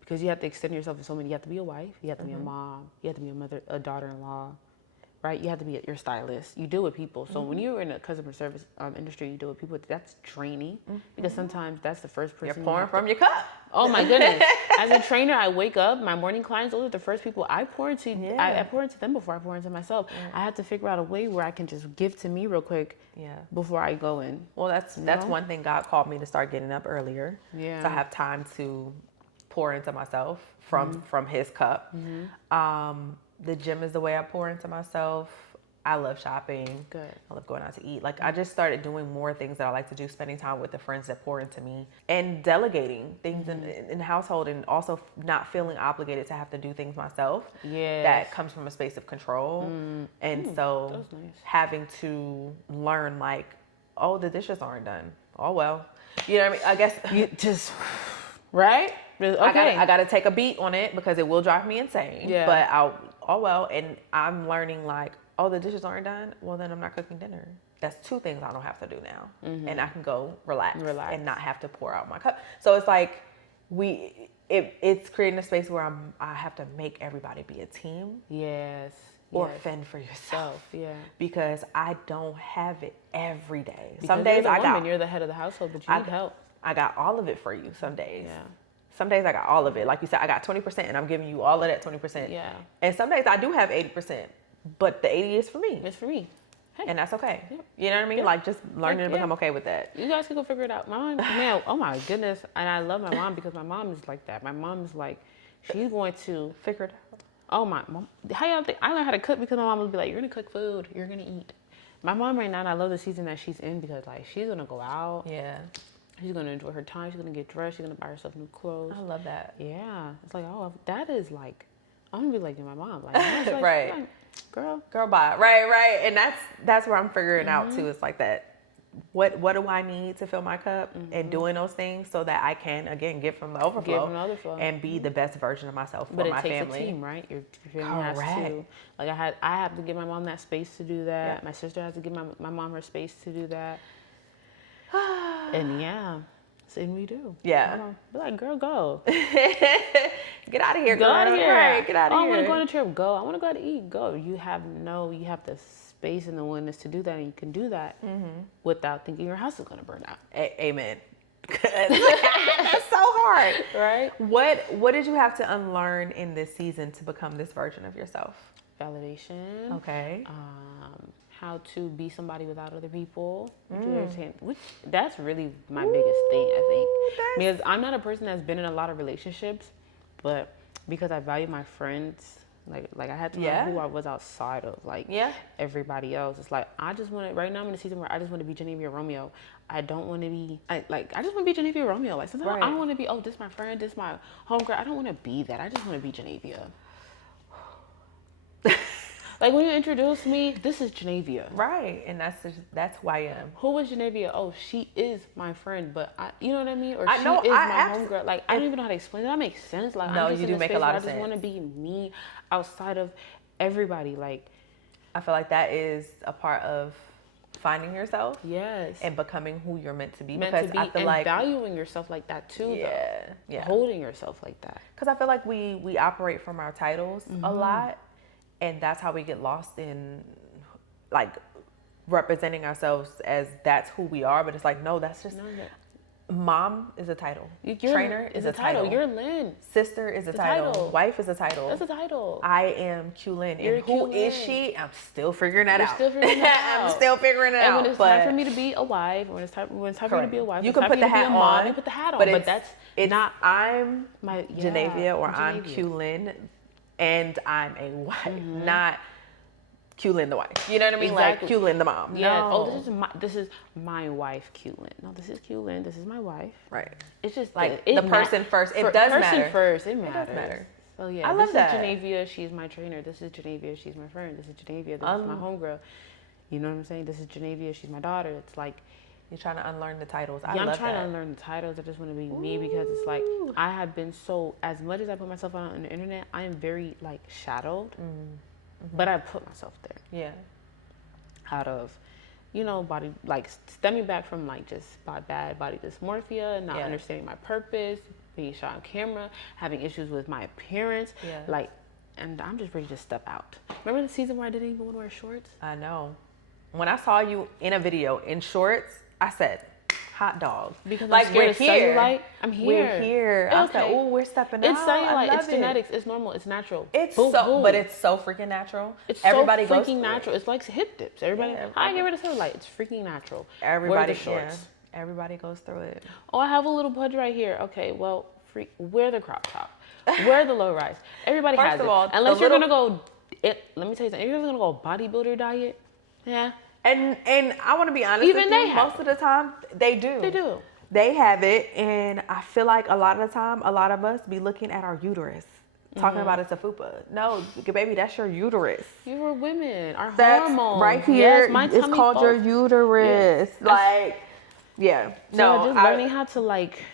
Because you have to extend yourself to so many. You have to be a wife. You have to be a mom. You have to be a mother, a daughter-in-law, right? You have to be your stylist. You deal with people. So when you're in a customer service industry, you deal with people. That's draining because sometimes that's the first person you're pouring from your cup. Oh my goodness! As a trainer, I wake up. My morning clients, those are the first people I pour into. Yeah. I pour into them before I pour into myself. I have to figure out a way where I can just give to me real quick. Before I go in. Well, that's one thing God called me to start getting up earlier. Yeah. So I have time to pour into myself from His cup. The gym is the way I pour into myself. I love shopping. Good. I love going out to eat. Like, I just started doing more things that I like to do, spending time with the friends that pour into me, and delegating things in the household, and also not feeling obligated to have to do things myself. Yeah. That comes from a space of control. And so having to learn, like, oh, the dishes aren't done. Oh, well. You know what I mean? I guess you just, right? Okay. I gotta take a beat on it because it will drive me insane. Yeah. But and I'm learning like, oh, the dishes aren't done. Well, then I'm not cooking dinner. That's two things I don't have to do now, and I can go relax and not have to pour out my cup. So it's like it's creating a space where I have to make everybody be a team. Yes. Or fend for yourself. Yeah. Because I don't have it every day. Because some days you're the head of the household, but you need help. I got all of it for you some days. Yeah. Some days I got all of it. Like you said, I got 20% and I'm giving you all of that 20%. Yeah. And some days I do have 80%, but the 80 is for me. It's for me. Hey. And that's okay. Yep. You know what I mean? Yep. Like just learning to become okay with that. You guys can go figure it out. My mom, man, oh my goodness. And I love my mom because my mom is like that. My mom is like, she's going to figure it out. Oh my mom, how y'all think? I learned how to cook because my mom would be like, "You're gonna cook food, you're gonna eat." My mom right now, and I love the season that she's in because like she's gonna go out. Yeah. She's gonna enjoy her time. She's gonna get dressed. She's gonna buy herself new clothes. I love that. Yeah, it's like, oh, that is like, I'm gonna be like my mom, like, like right, like, girl, bye. Right, and that's where I'm figuring out too. It's like that. What do I need to fill my cup and doing those things so that I can again give from the overflow, and be the best version of myself for my family. But it takes a team, right? Your family has to. Like I have to give my mom that space to do that. Yeah. My sister has to give my mom her space to do that. And and we do. Yeah. Be like, girl, go. Get out of here, girl. Go out of here. Right, get out of here. I want to go on a trip. Go. I want to go out to eat. Go. You have the space and the willingness to do that, and you can do that without thinking your house is going to burn out. Amen. That's so hard, right? What did you have to unlearn in this season to become this version of yourself? Validation. Okay. How to be somebody without other people. That's really my biggest thing, I think. Because I'm not a person that's been in a lot of relationships, but because I value my friends, like I had to know who I was outside of everybody else. It's like I just want to. Right now I'm in a season where I just want to be Geneva Romeo. I don't want to be. I just want to be Geneva Romeo. Like sometimes I don't want to be. Oh, this my friend. This my homegirl. I don't want to be that. I just want to be Geneva. Like when you introduced me, this is Geneva. Right, and that's who I am. Who is Geneva? Oh, she is my friend, but you know what I mean? Or she is my homegirl. Like I don't even know how to explain it. That makes sense. Like no, you do make a lot of sense. I just want to be me outside of everybody. Like I feel like that is a part of finding yourself. Yes. And becoming who you're meant to be. I feel like valuing yourself like that too. Yeah. Holding yourself like that. Because I feel like we operate from our titles a lot. And that's how we get lost in, like, representing ourselves as that's who we are. But it's like, no, that's just... Mom is a title. Trainer is a title. You're Lynn. Sister is a title. Wife is a title. That's a title. I am Q Lynn. And who is she? I'm still figuring that out. Still figuring that out. I'm still figuring it out. And when it's time for me to be a wife, when it's time for me to be a wife, you can put the hat on. You put the hat on. But that's not... I'm Geneva or I'm Q Lynn. And I'm a wife, not Q Lynn the wife. You know what I mean? Exactly. Like Q Lynn the mom. Yeah. No. Oh, this is my wife, Q Lynn. No, this is Q Lynn. This is my wife. Right. It's just like the person first. It does matter. Person first. It matters. It does matter. So yeah, I love this that. is Geneva. She's my trainer. This is Geneva. She's my friend. This is Geneva. This is my homegirl. You know what I'm saying? This is Geneva. She's my daughter. It's like. You're trying to unlearn the titles. I'm trying to unlearn the titles. I just want to be me because it's like I have been so, as much as I put myself on the internet, I am very like shadowed, but I put myself there. Yeah. Out of, body, like stemming back from like just bad body dysmorphia, not understanding my purpose, being shot on camera, having issues with my appearance, and I'm just ready to step out. Remember the season where I didn't even want to wear shorts? I know. When I saw you in a video in shorts, I said, hot dog. Because like I'm we're here. Cellulite. I'm here. We're here. Okay. I was like, oh, we're stepping out. It's cellulite. It's genetics. It's normal. It's natural. But it's so freaking natural. It's everybody so freaking natural. It's like hip dips. Everybody, how I get rid of cellulite? It's freaking natural. Everybody, wear the shorts. Yeah. Everybody goes through it. Oh, I have a little pudge right here. Okay, well, wear the crop top. Wear the low rise. Everybody has it. First of all, unless you're gonna go. Let me tell you something. If you're gonna go bodybuilder diet, yeah. And I want to be honest with you, most of the time, they do. They do. They have it, and I feel like a lot of the time, a lot of us be looking at our uterus, talking about it's a fupa. No, baby, that's your uterus. You were women. Our that's hormones. Right here, yes, it's called your uterus. Yes. Like, yeah. So just learning how to, like,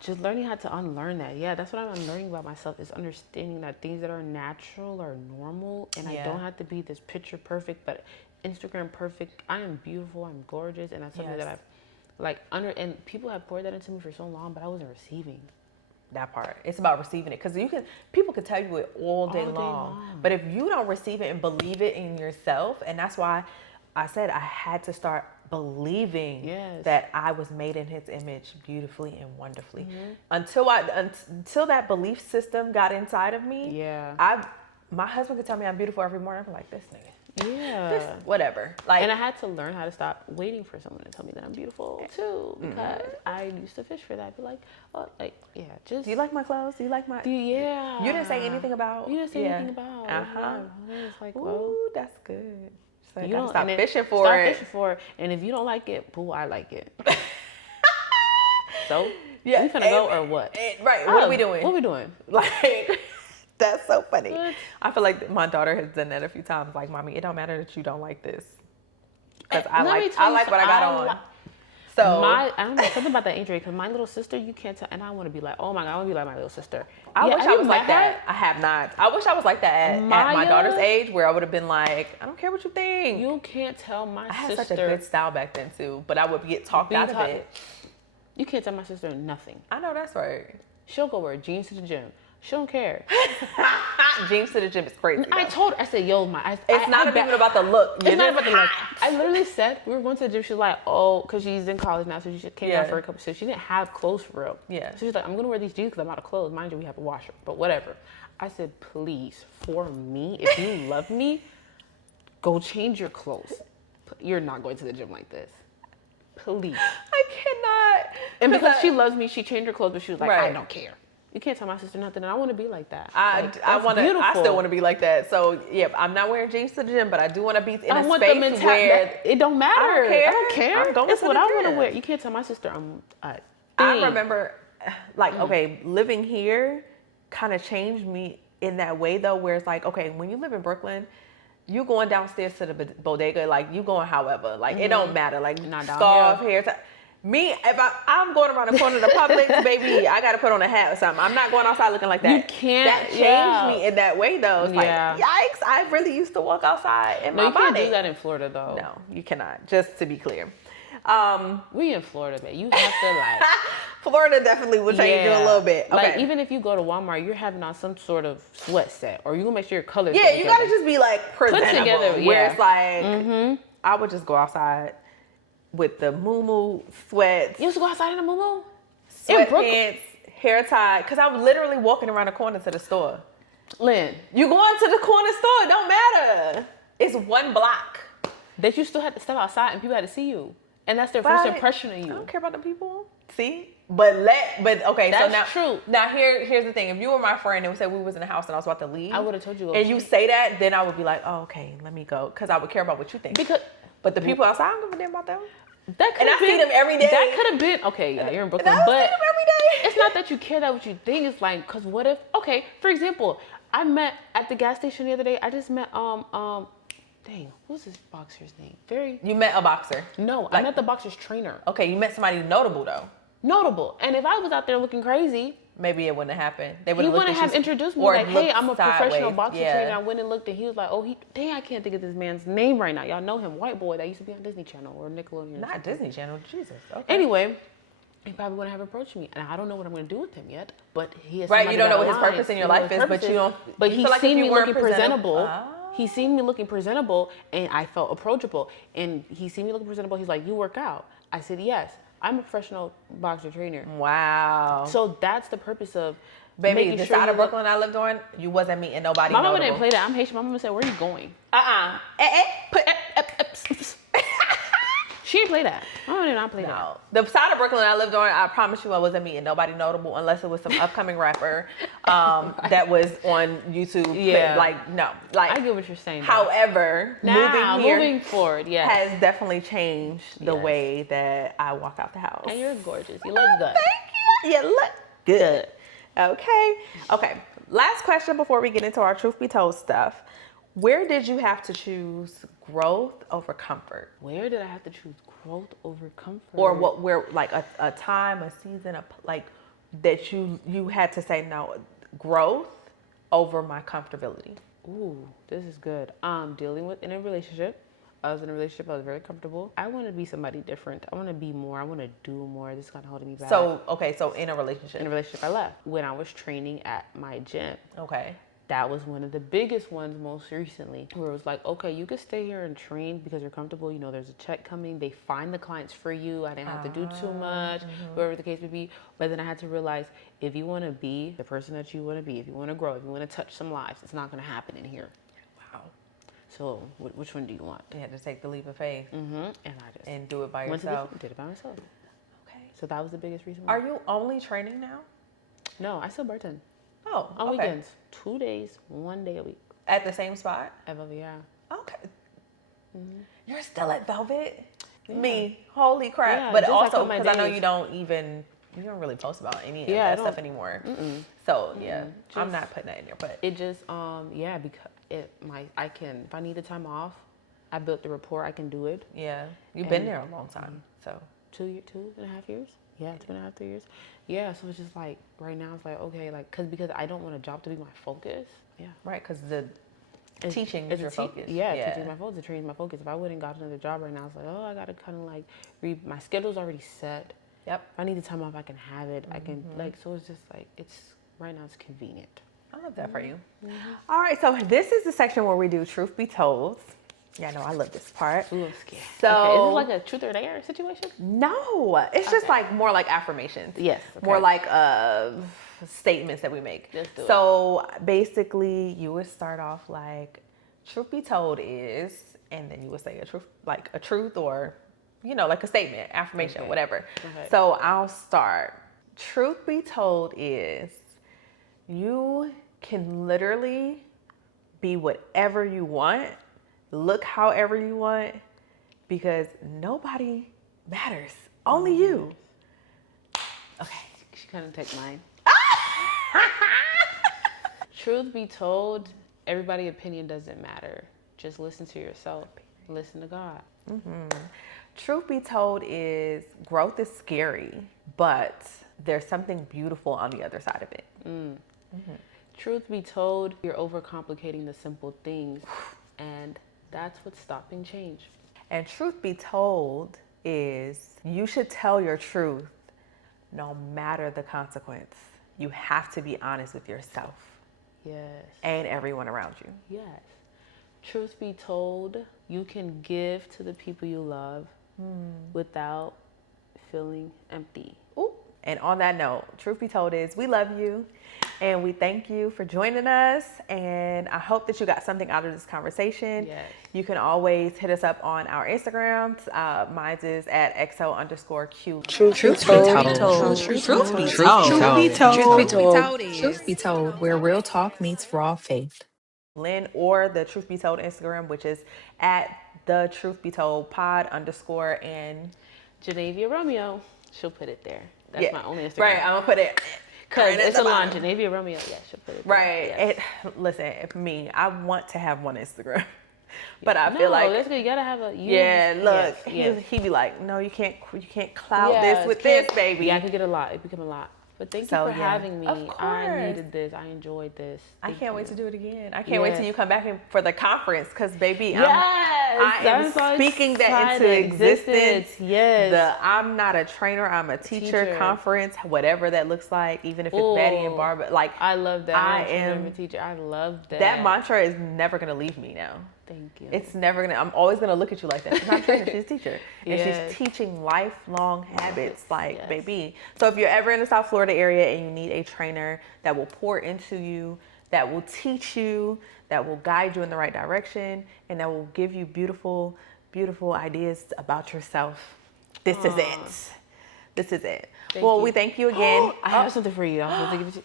just learning how to unlearn that. Yeah, that's what I'm unlearning about myself, is understanding that things that are natural are normal, and I don't have to be this picture perfect, but Instagram perfect. I am beautiful. I'm gorgeous, and that's something that I've and people have poured that into me for so long, but I wasn't receiving. That part. It's about receiving it, because people can tell you it all day long, but if you don't receive it and believe it in yourself, and that's why I said I had to start believing that I was made in His image, beautifully and wonderfully. Until that belief system got inside of me, my husband could tell me I'm beautiful every morning. I'm like, this nigga. This, whatever. And I had to learn how to stop waiting for someone to tell me that I'm beautiful too, because I used to fish for that. Be like, just. Do you like my clothes? Do you like my? You didn't say anything about. You didn't say anything about. It's like, ooh, that's good. So you don't stop fishing for it. And if you don't like it, boo, I like it. So we finna go or what? Right. What are we doing? What are we doing? Like. That's so funny. What? I feel like my daughter has done that a few times. Like, mommy, it don't matter that you don't like this, because I like what I got on. So I don't know, something about that age, because my little sister, you can't tell, and I want to be like, oh my God, I want to be like my little sister. I wish I was like that. I have not. I wish I was like that at my daughter's age, where I would have been like, I don't care what you think. You can't tell my sister. I had such a good style back then too, but I would get talked out of it. You can't tell my sister nothing. I know that's right. She'll go wear jeans to the gym. She don't care. Jeans to the gym is crazy. I told her, I said, yo, it's not even about the look. It's not about the look. I literally said, we were going to the gym. She's like, oh, because she's in college now, so she came down for a couple. So she didn't have clothes for real. Yeah. So she's like, I'm going to wear these jeans because I'm out of clothes. Mind you, we have a washer, but whatever. I said, please, for me, if you love me, go change your clothes. You're not going to the gym like this. Please. I cannot. And because she loves me, she changed her clothes, but she was like, I don't care. You can't tell my sister nothing, and I want to be like that. I still want to be like that. So yeah, I'm not wearing jeans to the gym, but I do want to be in a space where it don't matter. I don't care. I'm going it's to what the I gym. want to wear. You can't tell my sister I'm. I remember, like, okay, living here kind of changed me in that way though, where it's like, okay, when you live in Brooklyn, you going downstairs to the bodega, like you going however, like it don't matter, like scarf, hair. Me, if I'm going around the corner of the Publix, baby, I got to put on a hat or something. I'm not going outside looking like that. You can't. That changed me in that way, though. It's like, yikes, I really used to walk outside in my bonnet. You can't do that in Florida, though. No, you cannot, just to be clear. We in Florida, man. You have to, like... Florida definitely will change you a little bit. Okay. Like, even if you go to Walmart, you're having on some sort of sweat set, or you're going to make sure your colors you got to just be, like, presentable. Put together, where it's like, I would just go outside with the muumuu sweats. You used to go outside in a muumuu? Sweatpants, hair tied. Because I was literally walking around the corner to the store. Lynn. You going to the corner store, it don't matter. It's one block. That you still had to step outside and people had to see you. And that's their first impression of you. I don't care about the people. See? But okay, that's so now true. Now here's the thing. If you were my friend and we said we was in the house and I was about to leave, I would have told you. And you say that, then I would be like, oh, okay, let me go. Because I would care about what you think. But the people outside, I don't give a damn about them. I see them every day. That could have been, okay, yeah, you're in Brooklyn, but see them every day. It's not that you care that what you think. It's like, because what if, okay, for example, I met at the gas station the other day, I just met, dang, what's this boxer's name? You met a boxer? No, I met the boxer's trainer. Okay, you met somebody notable though. Notable. And if I was out there looking crazy, maybe it wouldn't have happened. He wouldn't have introduced me like, hey, I'm a professional boxer trainer. I went and looked and he was like, dang, I can't think of this man's name right now. Y'all know him, white boy that used to be on Disney Channel or Nickelodeon. Not Disney Channel, Jesus. Okay. Anyway, he probably wouldn't have approached me. And I don't know what I'm going to do with him yet, but he is right, you don't know what his purpose in your life is, but you don't. But he seen me looking presentable. He seen me looking presentable and I felt approachable. And he seen me looking presentable. He's like, you work out? I said, yes. I'm a professional boxer trainer. Wow. So that's the purpose of baby, the side of Brooklyn I lived on, you wasn't meeting nobody. My mama didn't play that. I'm Haitian. My mama said, where are you going? She didn't play that. My mama did not play that. The side of Brooklyn I lived on, I promise you I wasn't meeting nobody notable unless it was some upcoming rapper that was on YouTube. Yeah. Like, no. Like, I get what you're saying. However, moving forward, has definitely changed the way that I walk out the house. And you're gorgeous. You look good. Thank you. You look good. Okay. Last question before we get into our truth be told stuff. Where did you have to choose growth over comfort? Where did I have to choose growth over comfort? Or what, where, like a time, a season, like that you had to say no, growth over my comfortability. Ooh, this is good. Dealing with in a relationship. I was in a relationship. I was very comfortable. I want to be somebody different. I want to be more. I want to do more. This is kind of holding me back. So in a relationship. In a relationship, I left when I was training at my gym. Okay. That was one of the biggest ones most recently, where it was like, okay, you could stay here and train because you're comfortable. You know, there's a check coming. They find the clients for you. I didn't have to do too much, whatever the case may be. But then I had to realize, if you want to be the person that you want to be, if you want to grow, if you want to touch some lives, it's not going to happen in here. Wow. So which one do you want? You had to take the leap of faith. Mm-hmm. And I just and do it by went yourself. did it by myself. Okay. So that was the biggest reason why. Are you only training now? No, I still bartend. Oh, On okay. weekends. 2 days, 1 day a week. At the same spot? At Velvet, yeah. Okay. You're still at Velvet? Yeah. Me. Holy crap. Yeah, but just also, like on my because I know days. you don't really post about any of Yeah, I that don't- stuff anymore. So, yeah, I'm Just- not putting that in there. But It just, yeah, because I can, if I need the time off, I built the rapport, I can do it. yeah, you've been And- there a long time. So, 2.5 years? Yeah, 2.5, 3 years. Yeah, so it's just like, right now it's like, okay, like, because I don't want a job to be my focus. Yeah. right, because the teaching is your focus. Yeah, teaching my focus, training my focus. If I wouldn't got another job right now, it's like, oh, I got to kind of like, my schedule's already set. Yep. If I need the time off, I can have it. I can, like, so it's just like, right now it's convenient. I love that for you. All right, so this is the section where we do Truth Be Told. Yeah, I know, I love this part. A little scared. So, okay, is this like a truth or dare situation? no, it's just like more like affirmations. Yes. More okay. like statements that we make. Let's do it. So basically, you would start off like, "Truth be told is," and then you would say a truth, or like a statement, affirmation, Okay. whatever. Okay. So I'll start. Truth be told is, you can literally be whatever you want, look however you want, because nobody matters. Only you. Okay. She kind of take mine. Truth be told, everybody's opinion doesn't matter. Just listen to yourself. Listen to God. Truth be told is, growth is scary, but there's something beautiful on the other side of it. Truth be told, you're overcomplicating the simple things, and that's what's stopping change. And truth be told is, you should tell your truth no matter the consequence. You have to be honest with yourself Yes. and everyone around you. Yes. Truth be told, you can give to the people you love without feeling empty. Ooh. And on that note, truth be told is, we love you and we thank you for joining us. And I hope that you got something out of this conversation. Yes. You can always hit us up on our Instagrams. Mine is at XO_Q. Truth be told. Truth be told, where real talk meets raw faith. Lynn, or the Truth Be Told Instagram, which is at the Truth Be Told pod_ and Geneva Romeo, she'll put it there. That's my only Instagram. Right, I'm gonna put it Because right at it's the a line, bottom. Geneva Romeo. Yeah, she'll put it there. Right. Yes. Listen, me, I want to have one Instagram, but I feel like, that's good. You gotta have a. look, Yes. he be like, no, you can't cloud Yes, this with can't- this, baby. Yeah, I could get a lot. It become a lot. But thank So, you for yeah. having me. Of I course. needed this. I enjoyed this. I Thank can't wait you. to do it again. I can't wait till Yes. you come back for the conference, because baby, Yes, I am I'm so speaking that into excited. existence. Yes. The I'm not a trainer, I'm a teacher conference, whatever that looks like, even if it's Betty and Ooh. Barbara. Like, I love that. I I'm am- a teacher. I love that. that mantra is never gonna leave me now. Thank you. It's never gonna. I'm always gonna look at you like that. She's not a trainer. She's a teacher, and Yes. she's teaching lifelong habits. Like, Yes. baby. So if you're ever in the South Florida area and you need a trainer that will pour into you, that will teach you, that will guide you in the right direction, and that will give you beautiful, beautiful ideas about yourself, this is it. This is it. Well, you. we thank you again. I have something for you. I was supposed to give it to you.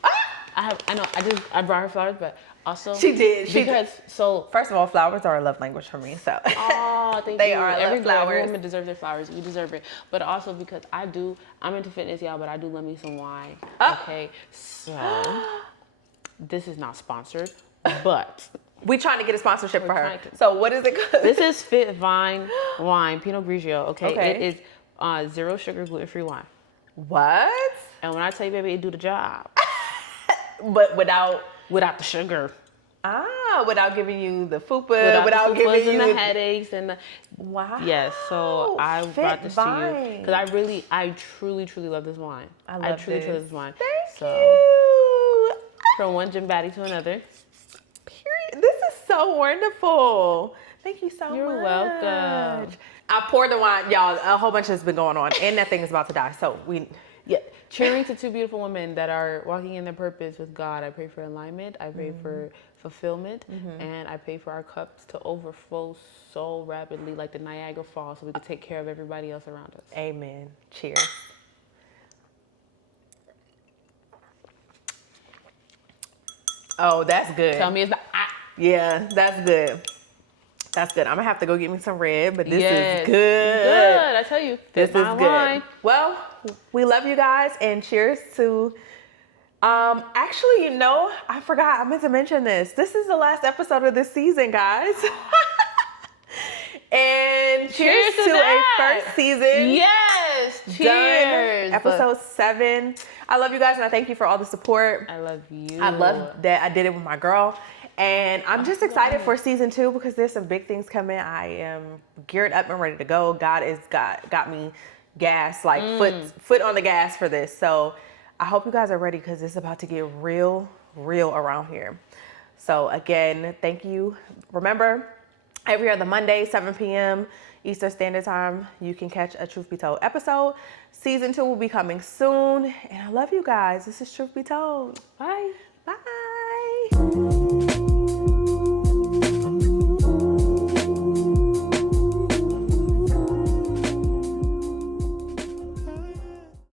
I know. I brought her flowers, but also She did. She because so. First of all, flowers are a love language for me. So Oh, thank They you. are. I love Every flowers. woman deserves their flowers. You deserve it. But also because I'm into fitness, y'all, but I do love me some wine. Okay. So this is not sponsored, but We trying to get a sponsorship for her. trying to. So what is it called? This is Fit Vine wine, Pinot Grigio. Okay, Okay. it is 0 sugar, gluten-free wine. What? And when I tell you, baby, it do the job. But without Without the sugar. without giving you the fupa, without the giving fupas you and the headaches and the Wow. yes. So I Fit brought this to Vine. you because I truly love this wine. I truly love this wine. Thank you. From one gym baddie to another. Period. This is so wonderful. Thank you so much. You're welcome. I poured the wine, y'all. A whole bunch has been going on, and that thing is about to die. So Yeah, cheering to two beautiful women that are walking in their purpose with God. I pray for alignment. I pray for fulfillment, and I pray for our cups to overflow so rapidly, like the Niagara Falls, so we can take care of everybody else around us. Amen. Cheers. Oh, that's good. Tell me it's not. Yeah, that's good. That's good. I'm gonna have to go get me some red, but this Yes. is good. Good, I tell you. This Fit is Vine good. wine. Well, we love you guys, and cheers to. Actually, I forgot. I meant to mention this. This is the last episode of this season, guys. And cheers to that. a first season. Yes. Done. Cheers. Episode 7. I love you guys, and I thank you for all the support. I love you. I love that I did it with my girl. And I'm just excited for season 2 because there's some big things coming. I am geared up and ready to go. God has got me gas, like foot on the gas for this. So I hope you guys are ready because it's about to get real around here. So again, thank you. Remember, every other Monday, 7 p.m. Eastern Standard Time, you can catch a Truth Be Told episode. Season 2 will be coming soon. And I love you guys. This is Truth Be Told. Bye. Bye.